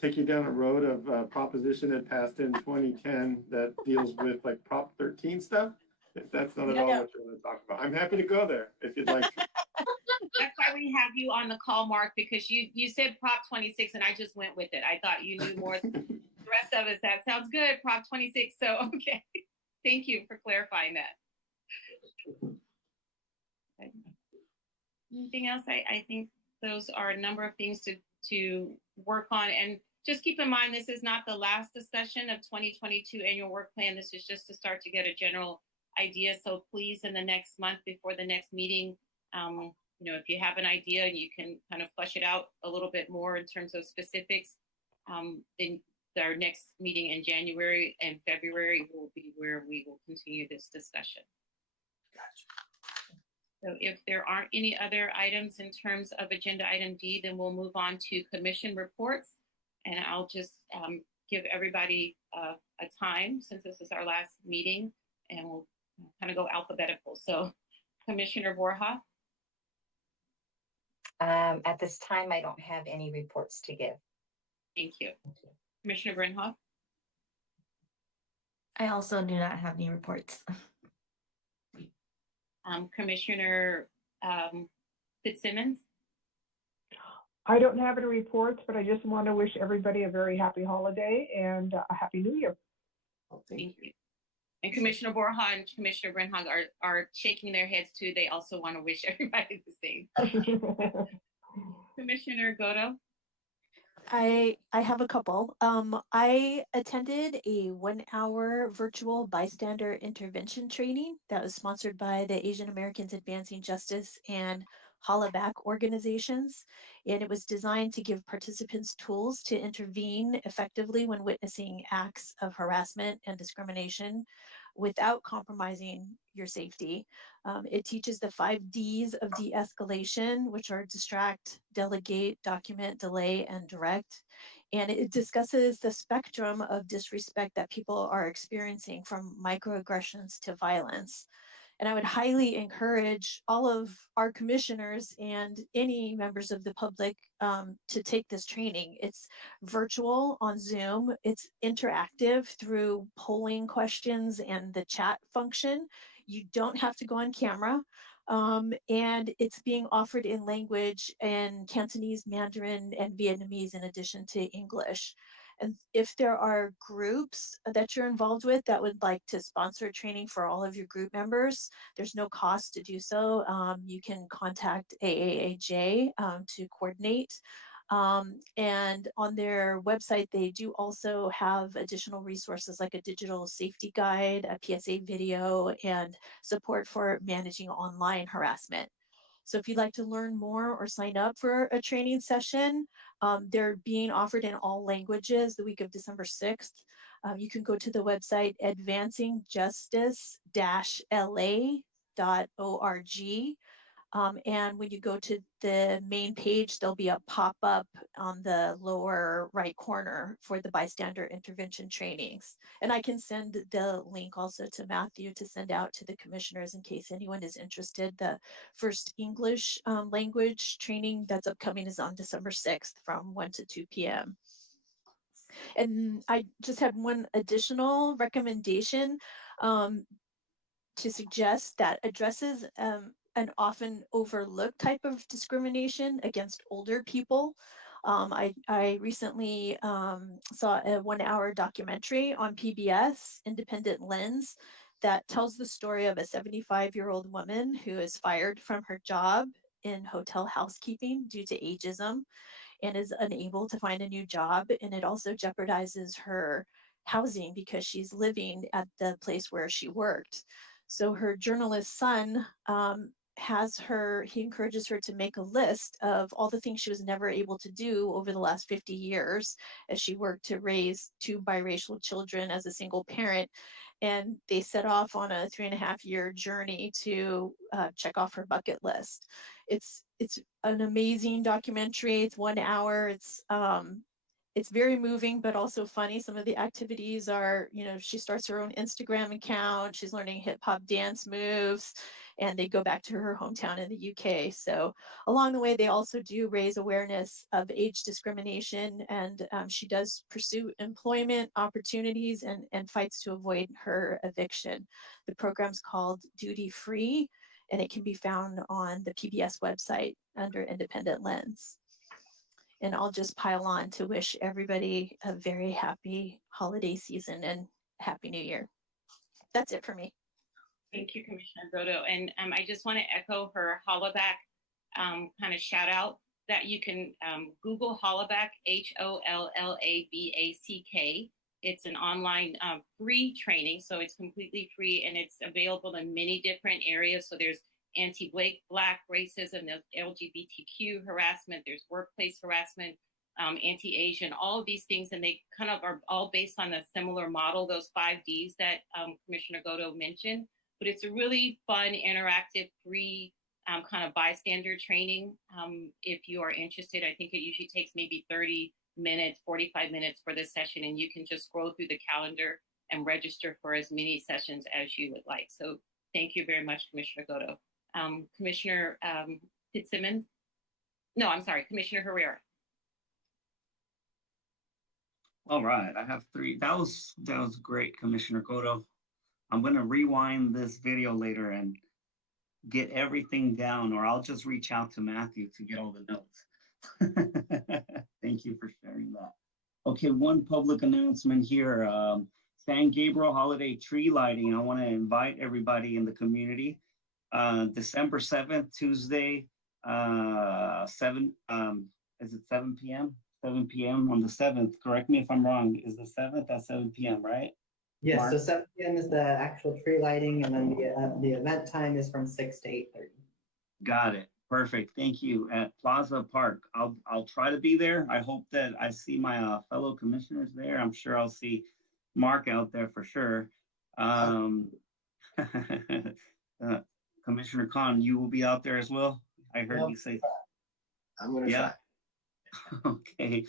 take you down a road of a proposition that passed in 2010 that deals with like Prop 13 stuff, if that's not at all what you want to talk about. I'm happy to go there if you'd like to. That's why we have you on the call, Mark, because you said Prop 26 and I just went with it. I thought you knew more than the rest of us. That sounds good, Prop 26. So, okay. Thank you for clarifying that. Okay. Anything else? I think those are a number of things to work on. And just keep in mind, this is not the last discussion of 2022 annual work plan. This is just to start to get a general idea. So please, in the next month before the next meeting, if you have an idea and you can kind of flesh it out a little bit more in terms of specifics, then our next meeting in January and February will be where we will continue this discussion. Gotcha. So if there aren't any other items in terms of agenda item D, then we'll move on to commission reports. And I'll just give everybody a time since this is our last meeting, and we'll kind of go alphabetical. So Commissioner Borja. At this time, I don't have any reports to give. Thank you. Commissioner Brinhoff. I also do not have any reports. Commissioner Fitzsimmons. I don't have any reports, but I just want to wish everybody a very happy holiday and a happy new year. Well, thank you. And Commissioner Borja and Commissioner Brinhog are shaking their heads too. They also want to wish everybody the same. Commissioner Godo. I have a couple. I attended a 1-hour virtual bystander intervention training that was sponsored by the Asian Americans Advancing Justice and Holla Back organizations. And it was designed to give participants tools to intervene effectively when witnessing acts of harassment and discrimination without compromising your safety. It teaches the 5 Ds of de-escalation, which are distract, delegate, document, delay, and direct. And it discusses the spectrum of disrespect that people are experiencing, from microaggressions to violence. And I would highly encourage all of our commissioners and any members of the public to take this training. It's virtual on Zoom. It's interactive through polling questions and the chat function. You don't have to go on camera. And it's being offered in language in Cantonese, Mandarin, and Vietnamese in addition to English. And if there are groups that you're involved with that would like to sponsor training for all of your group members, there's no cost to do so. You can contact AAAJ to coordinate. And on their website, they do also have additional resources like a digital safety guide, a PSA video, and support for managing online harassment. So if you'd like to learn more or sign up for a training session, they're being offered in all languages the week of December 6th. You can go to the website advancingjustice-la.org. And when you go to the main page, there'll be a pop-up on the lower right corner for the bystander intervention trainings. And I can send the link also to Matthew to send out to the commissioners in case anyone is interested. The first English language training that's upcoming is on December 6th from 1 to 2 p.m. And I just have one additional recommendation to suggest that addresses an often overlooked type of discrimination against older people. I recently saw a 1-hour documentary on PBS, Independent Lens, that tells the story of a 75-year-old woman who is fired from her job in hotel housekeeping due to ageism and is unable to find a new job. And it also jeopardizes her housing because she's living at the place where she worked. So her journalist son he encourages her to make a list of all the things she was never able to do over the last 50 years as she worked to raise 2 biracial children as a single parent. And they set off on a 3.5-year journey to check off her bucket list. It's an amazing documentary. It's 1 hour. It's very moving, but also funny. Some of the activities are, she starts her own Instagram account. She's learning hip hop dance moves. and they go back to her hometown in the UK. So along the way, they also do raise awareness of age discrimination, and she does pursue employment opportunities and fights to avoid her eviction. The program's called Duty Free, and it can be found on the PBS website under Independent Lens. And I'll just pile on to wish everybody a very happy holiday season and Happy New Year. That's it for me. Thank you, Commissioner Godo. And I just want to echo her Hollaback kind of shout out that you can Google Hollaback, Hollaback. It's an online free training, so it's completely free and it's available in many different areas. So there's anti-Black racism, there's LGBTQ harassment, there's workplace harassment, anti-Asian, all of these things, and they kind of are all based on a similar model, those 5 Ds that Commissioner Godo mentioned. But it's a really fun, interactive, free kind of bystander training. If you are interested, I think it usually takes maybe 30 minutes, 45 minutes for this session, and you can just scroll through the calendar and register for as many sessions as you would like. So thank you very much, Commissioner Godo. Commissioner Fitzsimmons? No, I'm sorry, Commissioner Herrera. All right, I have 3. That was great, Commissioner Godo. I'm gonna rewind this video later and get everything down, or I'll just reach out to Matthew to get all the notes. Thank you for sharing that. Okay, one public announcement here. San Gabriel Holiday Tree Lighting. I want to invite everybody in the community. December 7th, Tuesday, 7 p.m.? 7 p.m. on the 7th. Correct me if I'm wrong. Is the 7th at 7 p.m., right? Yes, Mark? so 7 p.m. is the actual tree lighting, and then the event time is from 6 to 8:30. Got it. Perfect. Thank you. At Plaza Park. I'll try to be there. I hope that I see my fellow commissioners there. I'm sure I'll see Mark out there for sure. Commissioner Khan, you will be out there as well? I heard you say. I'm gonna try. Okay.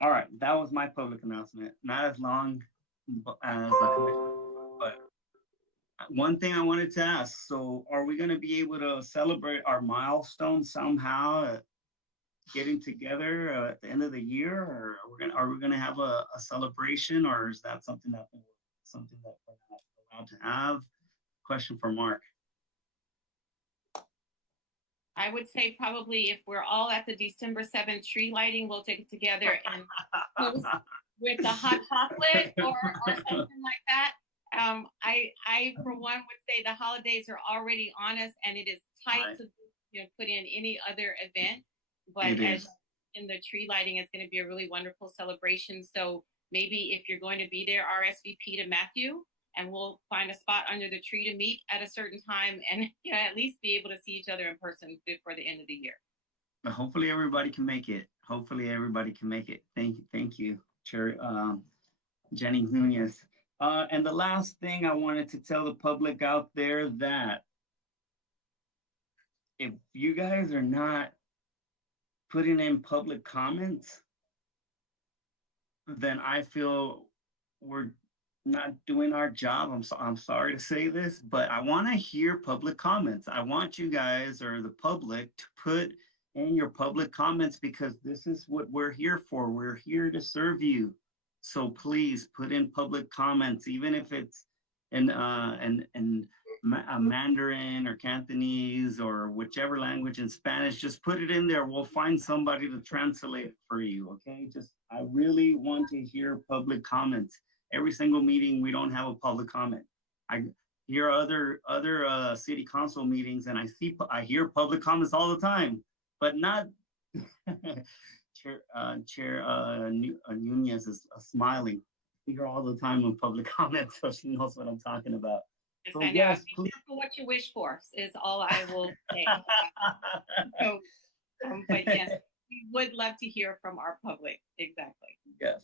All right. That was my public announcement. Not as long as the commissioner, but one thing I wanted to ask. So are we going to be able to celebrate our milestone somehow getting together at the end of the year, or are we going to have a celebration, or is that something that we're not allowed to have? Question for Mark. I would say probably if we're all at the December 7th tree lighting, we'll take it together and post with the hot chocolate or something like that. I for one would say the holidays are already on us, and it is tight to put in any other event. But as in the tree lighting, it's going to be a really wonderful celebration. So maybe if you're going to be there, RSVP to Matthew, and we'll find a spot under the tree to meet at a certain time, and at least be able to see each other in person before the end of the year. Hopefully everybody can make it. Thank you, Chair Jenny Nunez. And the last thing I wanted to tell the public out there, that if you guys are not putting in public comments, then I feel we're not doing our job. I'm sorry to say this, but I want to hear public comments. I want you guys, or the public, to put in your public comments, because this is what we're here for. We're here to serve you. So please put in public comments, even if it's in Mandarin or Cantonese or whichever language, in Spanish. Just put it in there. We'll find somebody to translate it for you. Okay. I really want to hear public comments. Every single meeting, we don't have a public comment. I hear other city council meetings, and I hear public comments all the time, but not. Chair Nunez is smiling. I hear all the time on public comments, so she knows what I'm talking about. Yes, So, I know. yes, Be careful what you wish for is all I will say. So, but yes, we would love to hear from our public. Exactly. Yes,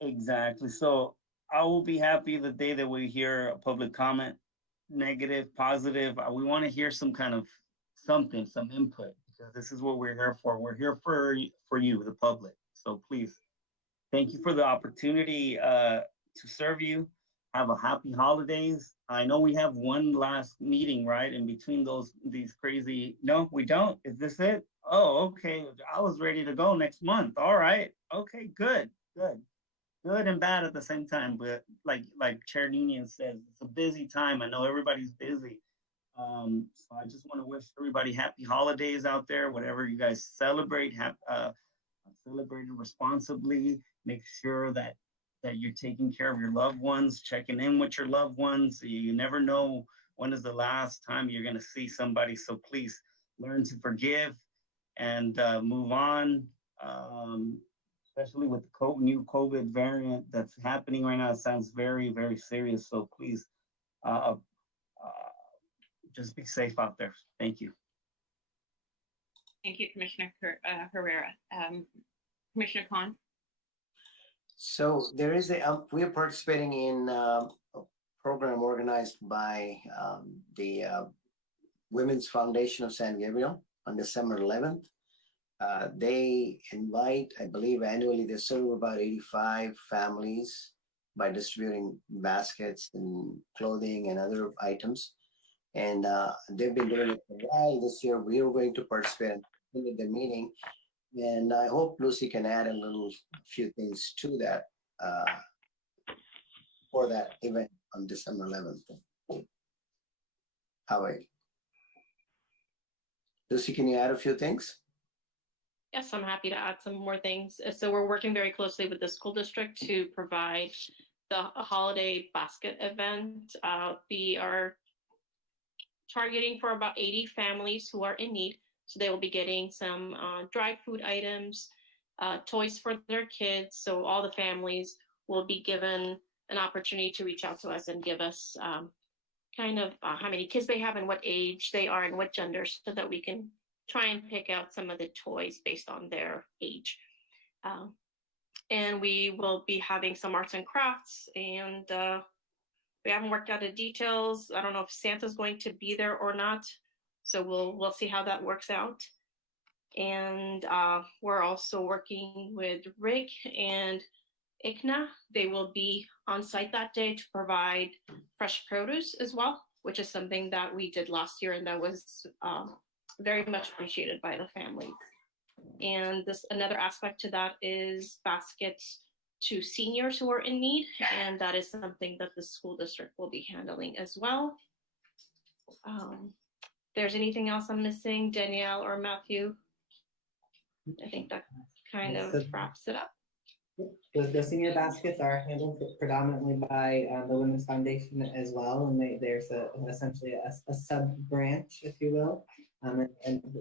exactly. So I will be happy the day that we hear a public comment, negative, positive. We want to hear some kind of some input, because this is what we're here for. We're here for you, the public. So please, thank you for the opportunity to serve you. Have a happy holidays. I know we have one last meeting, right? In between these crazy, no, we don't. Is this it? Oh, okay. I was ready to go next month. All right. Okay, good. Good and bad at the same time. But like Chair Ninian says, it's a busy time. I know everybody's busy. So I just want to wish everybody happy holidays out there. Whatever you guys celebrate, celebrate it responsibly. Make sure that you're taking care of your loved ones, checking in with your loved ones. You never know when is the last time you're going to see somebody. So please learn to forgive and move on. Especially with the new COVID variant that's happening right now, it sounds very, very serious. So please, just be safe out there. Thank you. Thank you, Commissioner Herrera. Commissioner Khan? So there is we are participating in a program organized by the Women's Foundation of San Gabriel on December 11th. They invite, I believe annually, they serve about 85 families by distributing baskets and clothing and other items. And they've been doing it for a while. This year, we are going to participate in the meeting. And I hope Lucy can add a few things to that for that event on December 11th. How are you? Lucy, can you add a few things? Yes, I'm happy to add some more things. So we're working very closely with the school district to provide the holiday basket event. We are targeting for about 80 families who are in need. So they will be getting some dry food items, toys for their kids. So all the families will be given an opportunity to reach out to us and give us kind of how many kids they have and what age they are and what gender, so that we can try and pick out some of the toys based on their age. And we will be having some arts and crafts, and we haven't worked out the details. I don't know if Santa's going to be there or not. So we'll see how that works out. And we're also working with Rick and ICNA. They will be on site that day to provide fresh produce as well, which is something that we did last year, and that was very much appreciated by the family. And another aspect to that is baskets to seniors who are in need, and that is something that the school district will be handling as well. If there's anything else I'm missing, Danielle or Matthew, I think that kind of wraps it up. The senior baskets are handled predominantly by the Women's Foundation as well, and there's essentially a sub branch, if you will, and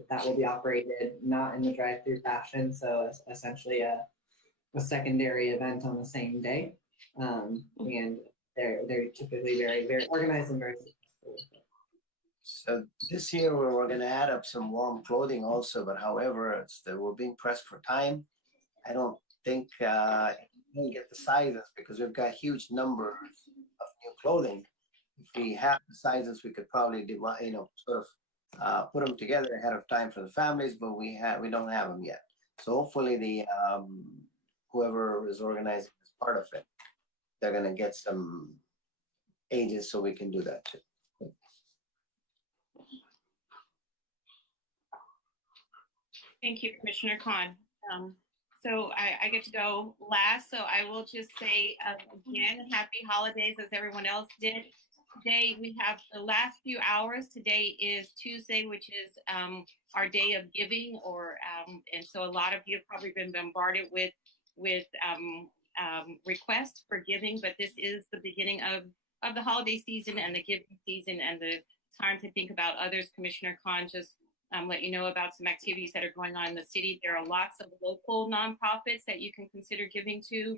that will be operated not in the drive-through fashion, so essentially a secondary event on the same day, and they're typically very, very organized and very successful with it. So this year we're going to add up some warm clothing also, but however, we're being pressed for time. I don't think we get the sizes because we've got huge numbers of new clothing. If we have the sizes, we could probably divide, sort of put them together ahead of time for the families, but we don't have them yet. So hopefully the whoever is organizing this part of it, they're going to get some ages so we can do that too. Thank you, Commissioner Khan. So I get to go last, so I will just say again, happy holidays as everyone else did. Today we have the last few hours. Today is Tuesday, which is our day of giving, and so a lot of you have probably been bombarded with requests for giving, but this is the beginning of the holiday season and the giving season and the time to think about others. Commissioner Khan just let you know about some activities that are going on in the city. There are lots of local nonprofits that you can consider giving to.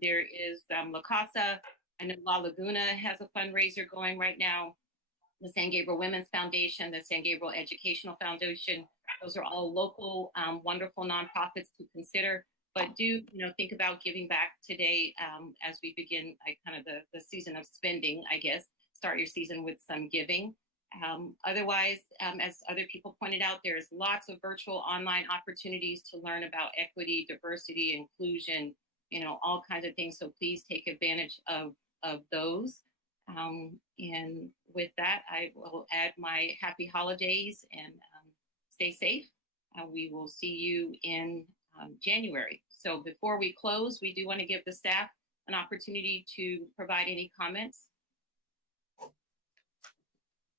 There is La Casa. I know La Laguna has a fundraiser going right now. The San Gabriel Women's Foundation, the San Gabriel Educational Foundation. Those are all local, wonderful nonprofits to consider. But do think about giving back today as we begin the season of spending, I guess. Start your season with some giving. Otherwise, as other people pointed out, there's lots of virtual online opportunities to learn about equity, diversity, inclusion, all kinds of things. So please take advantage of those. And with that, I will add my happy holidays and stay safe. We will see you in January. So before we close, we do want to give the staff an opportunity to provide any comments.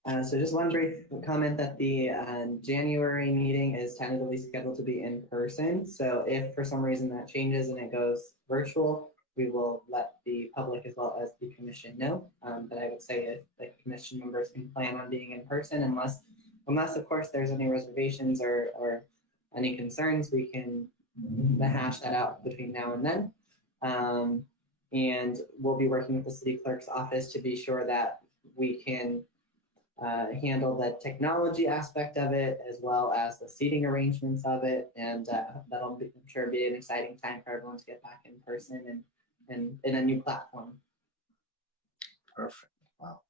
So just one brief comment that the January meeting is tentatively scheduled to be in person. So if for some reason that changes and it goes virtual, we will let the public as well as the commission know. But I would say if the commission members can plan on being in person, unless of course there's any reservations or any concerns, we can hash that out between now and then. And we'll be working with the city clerk's office to be sure that we can handle the technology aspect of it as well as the seating arrangements of it. And that'll be, I'm sure, be an exciting time for everyone to get back in person and in a new platform. Perfect. Wow.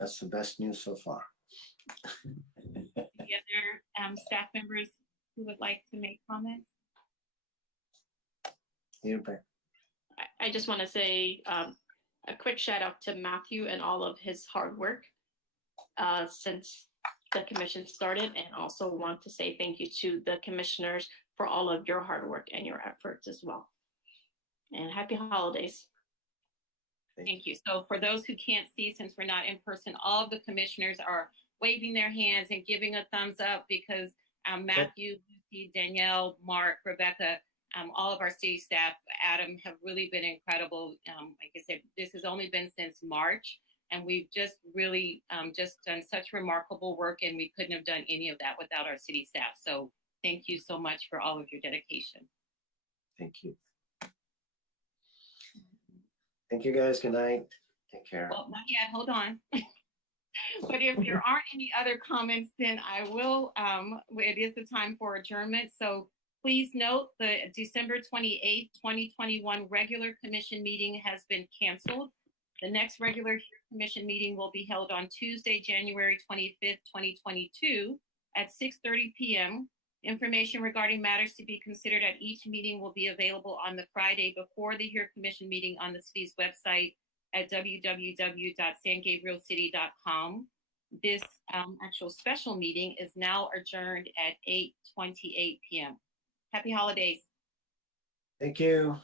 That's the best news so far. Any other staff members who would like to make comments? I just want to say a quick shout out to Matthew and all of his hard work since the commission started, and also want to say thank you to the commissioners for all of your hard work and your efforts as well. And happy holidays. Thank you. So for those who can't see, since we're not in person, all of the commissioners are waving their hands and giving a thumbs up because Matthew, Lucy, Danielle, Mark, Rebecca, all of our city staff, Adam, have really been incredible. Like I said, this has only been since March, and we've just really just done such remarkable work, and we couldn't have done any of that without our city staff. So thank you so much for all of your dedication. Thank you. Thank you, guys. Good night. Take care. Well, not yet. Hold on. But if there aren't any other comments, then I will, it is the time for adjournment. So please note the December 28th, 2021 regular commission meeting has been canceled. The next regular commission meeting will be held on Tuesday, January 25th, 2022 at 6:30 p.m. Information regarding matters to be considered at each meeting will be available on the Friday before the commission meeting on the city's website at www.sangabrielcity.com. This actual special meeting is now adjourned at 8:28 p.m. Happy holidays. Thank you.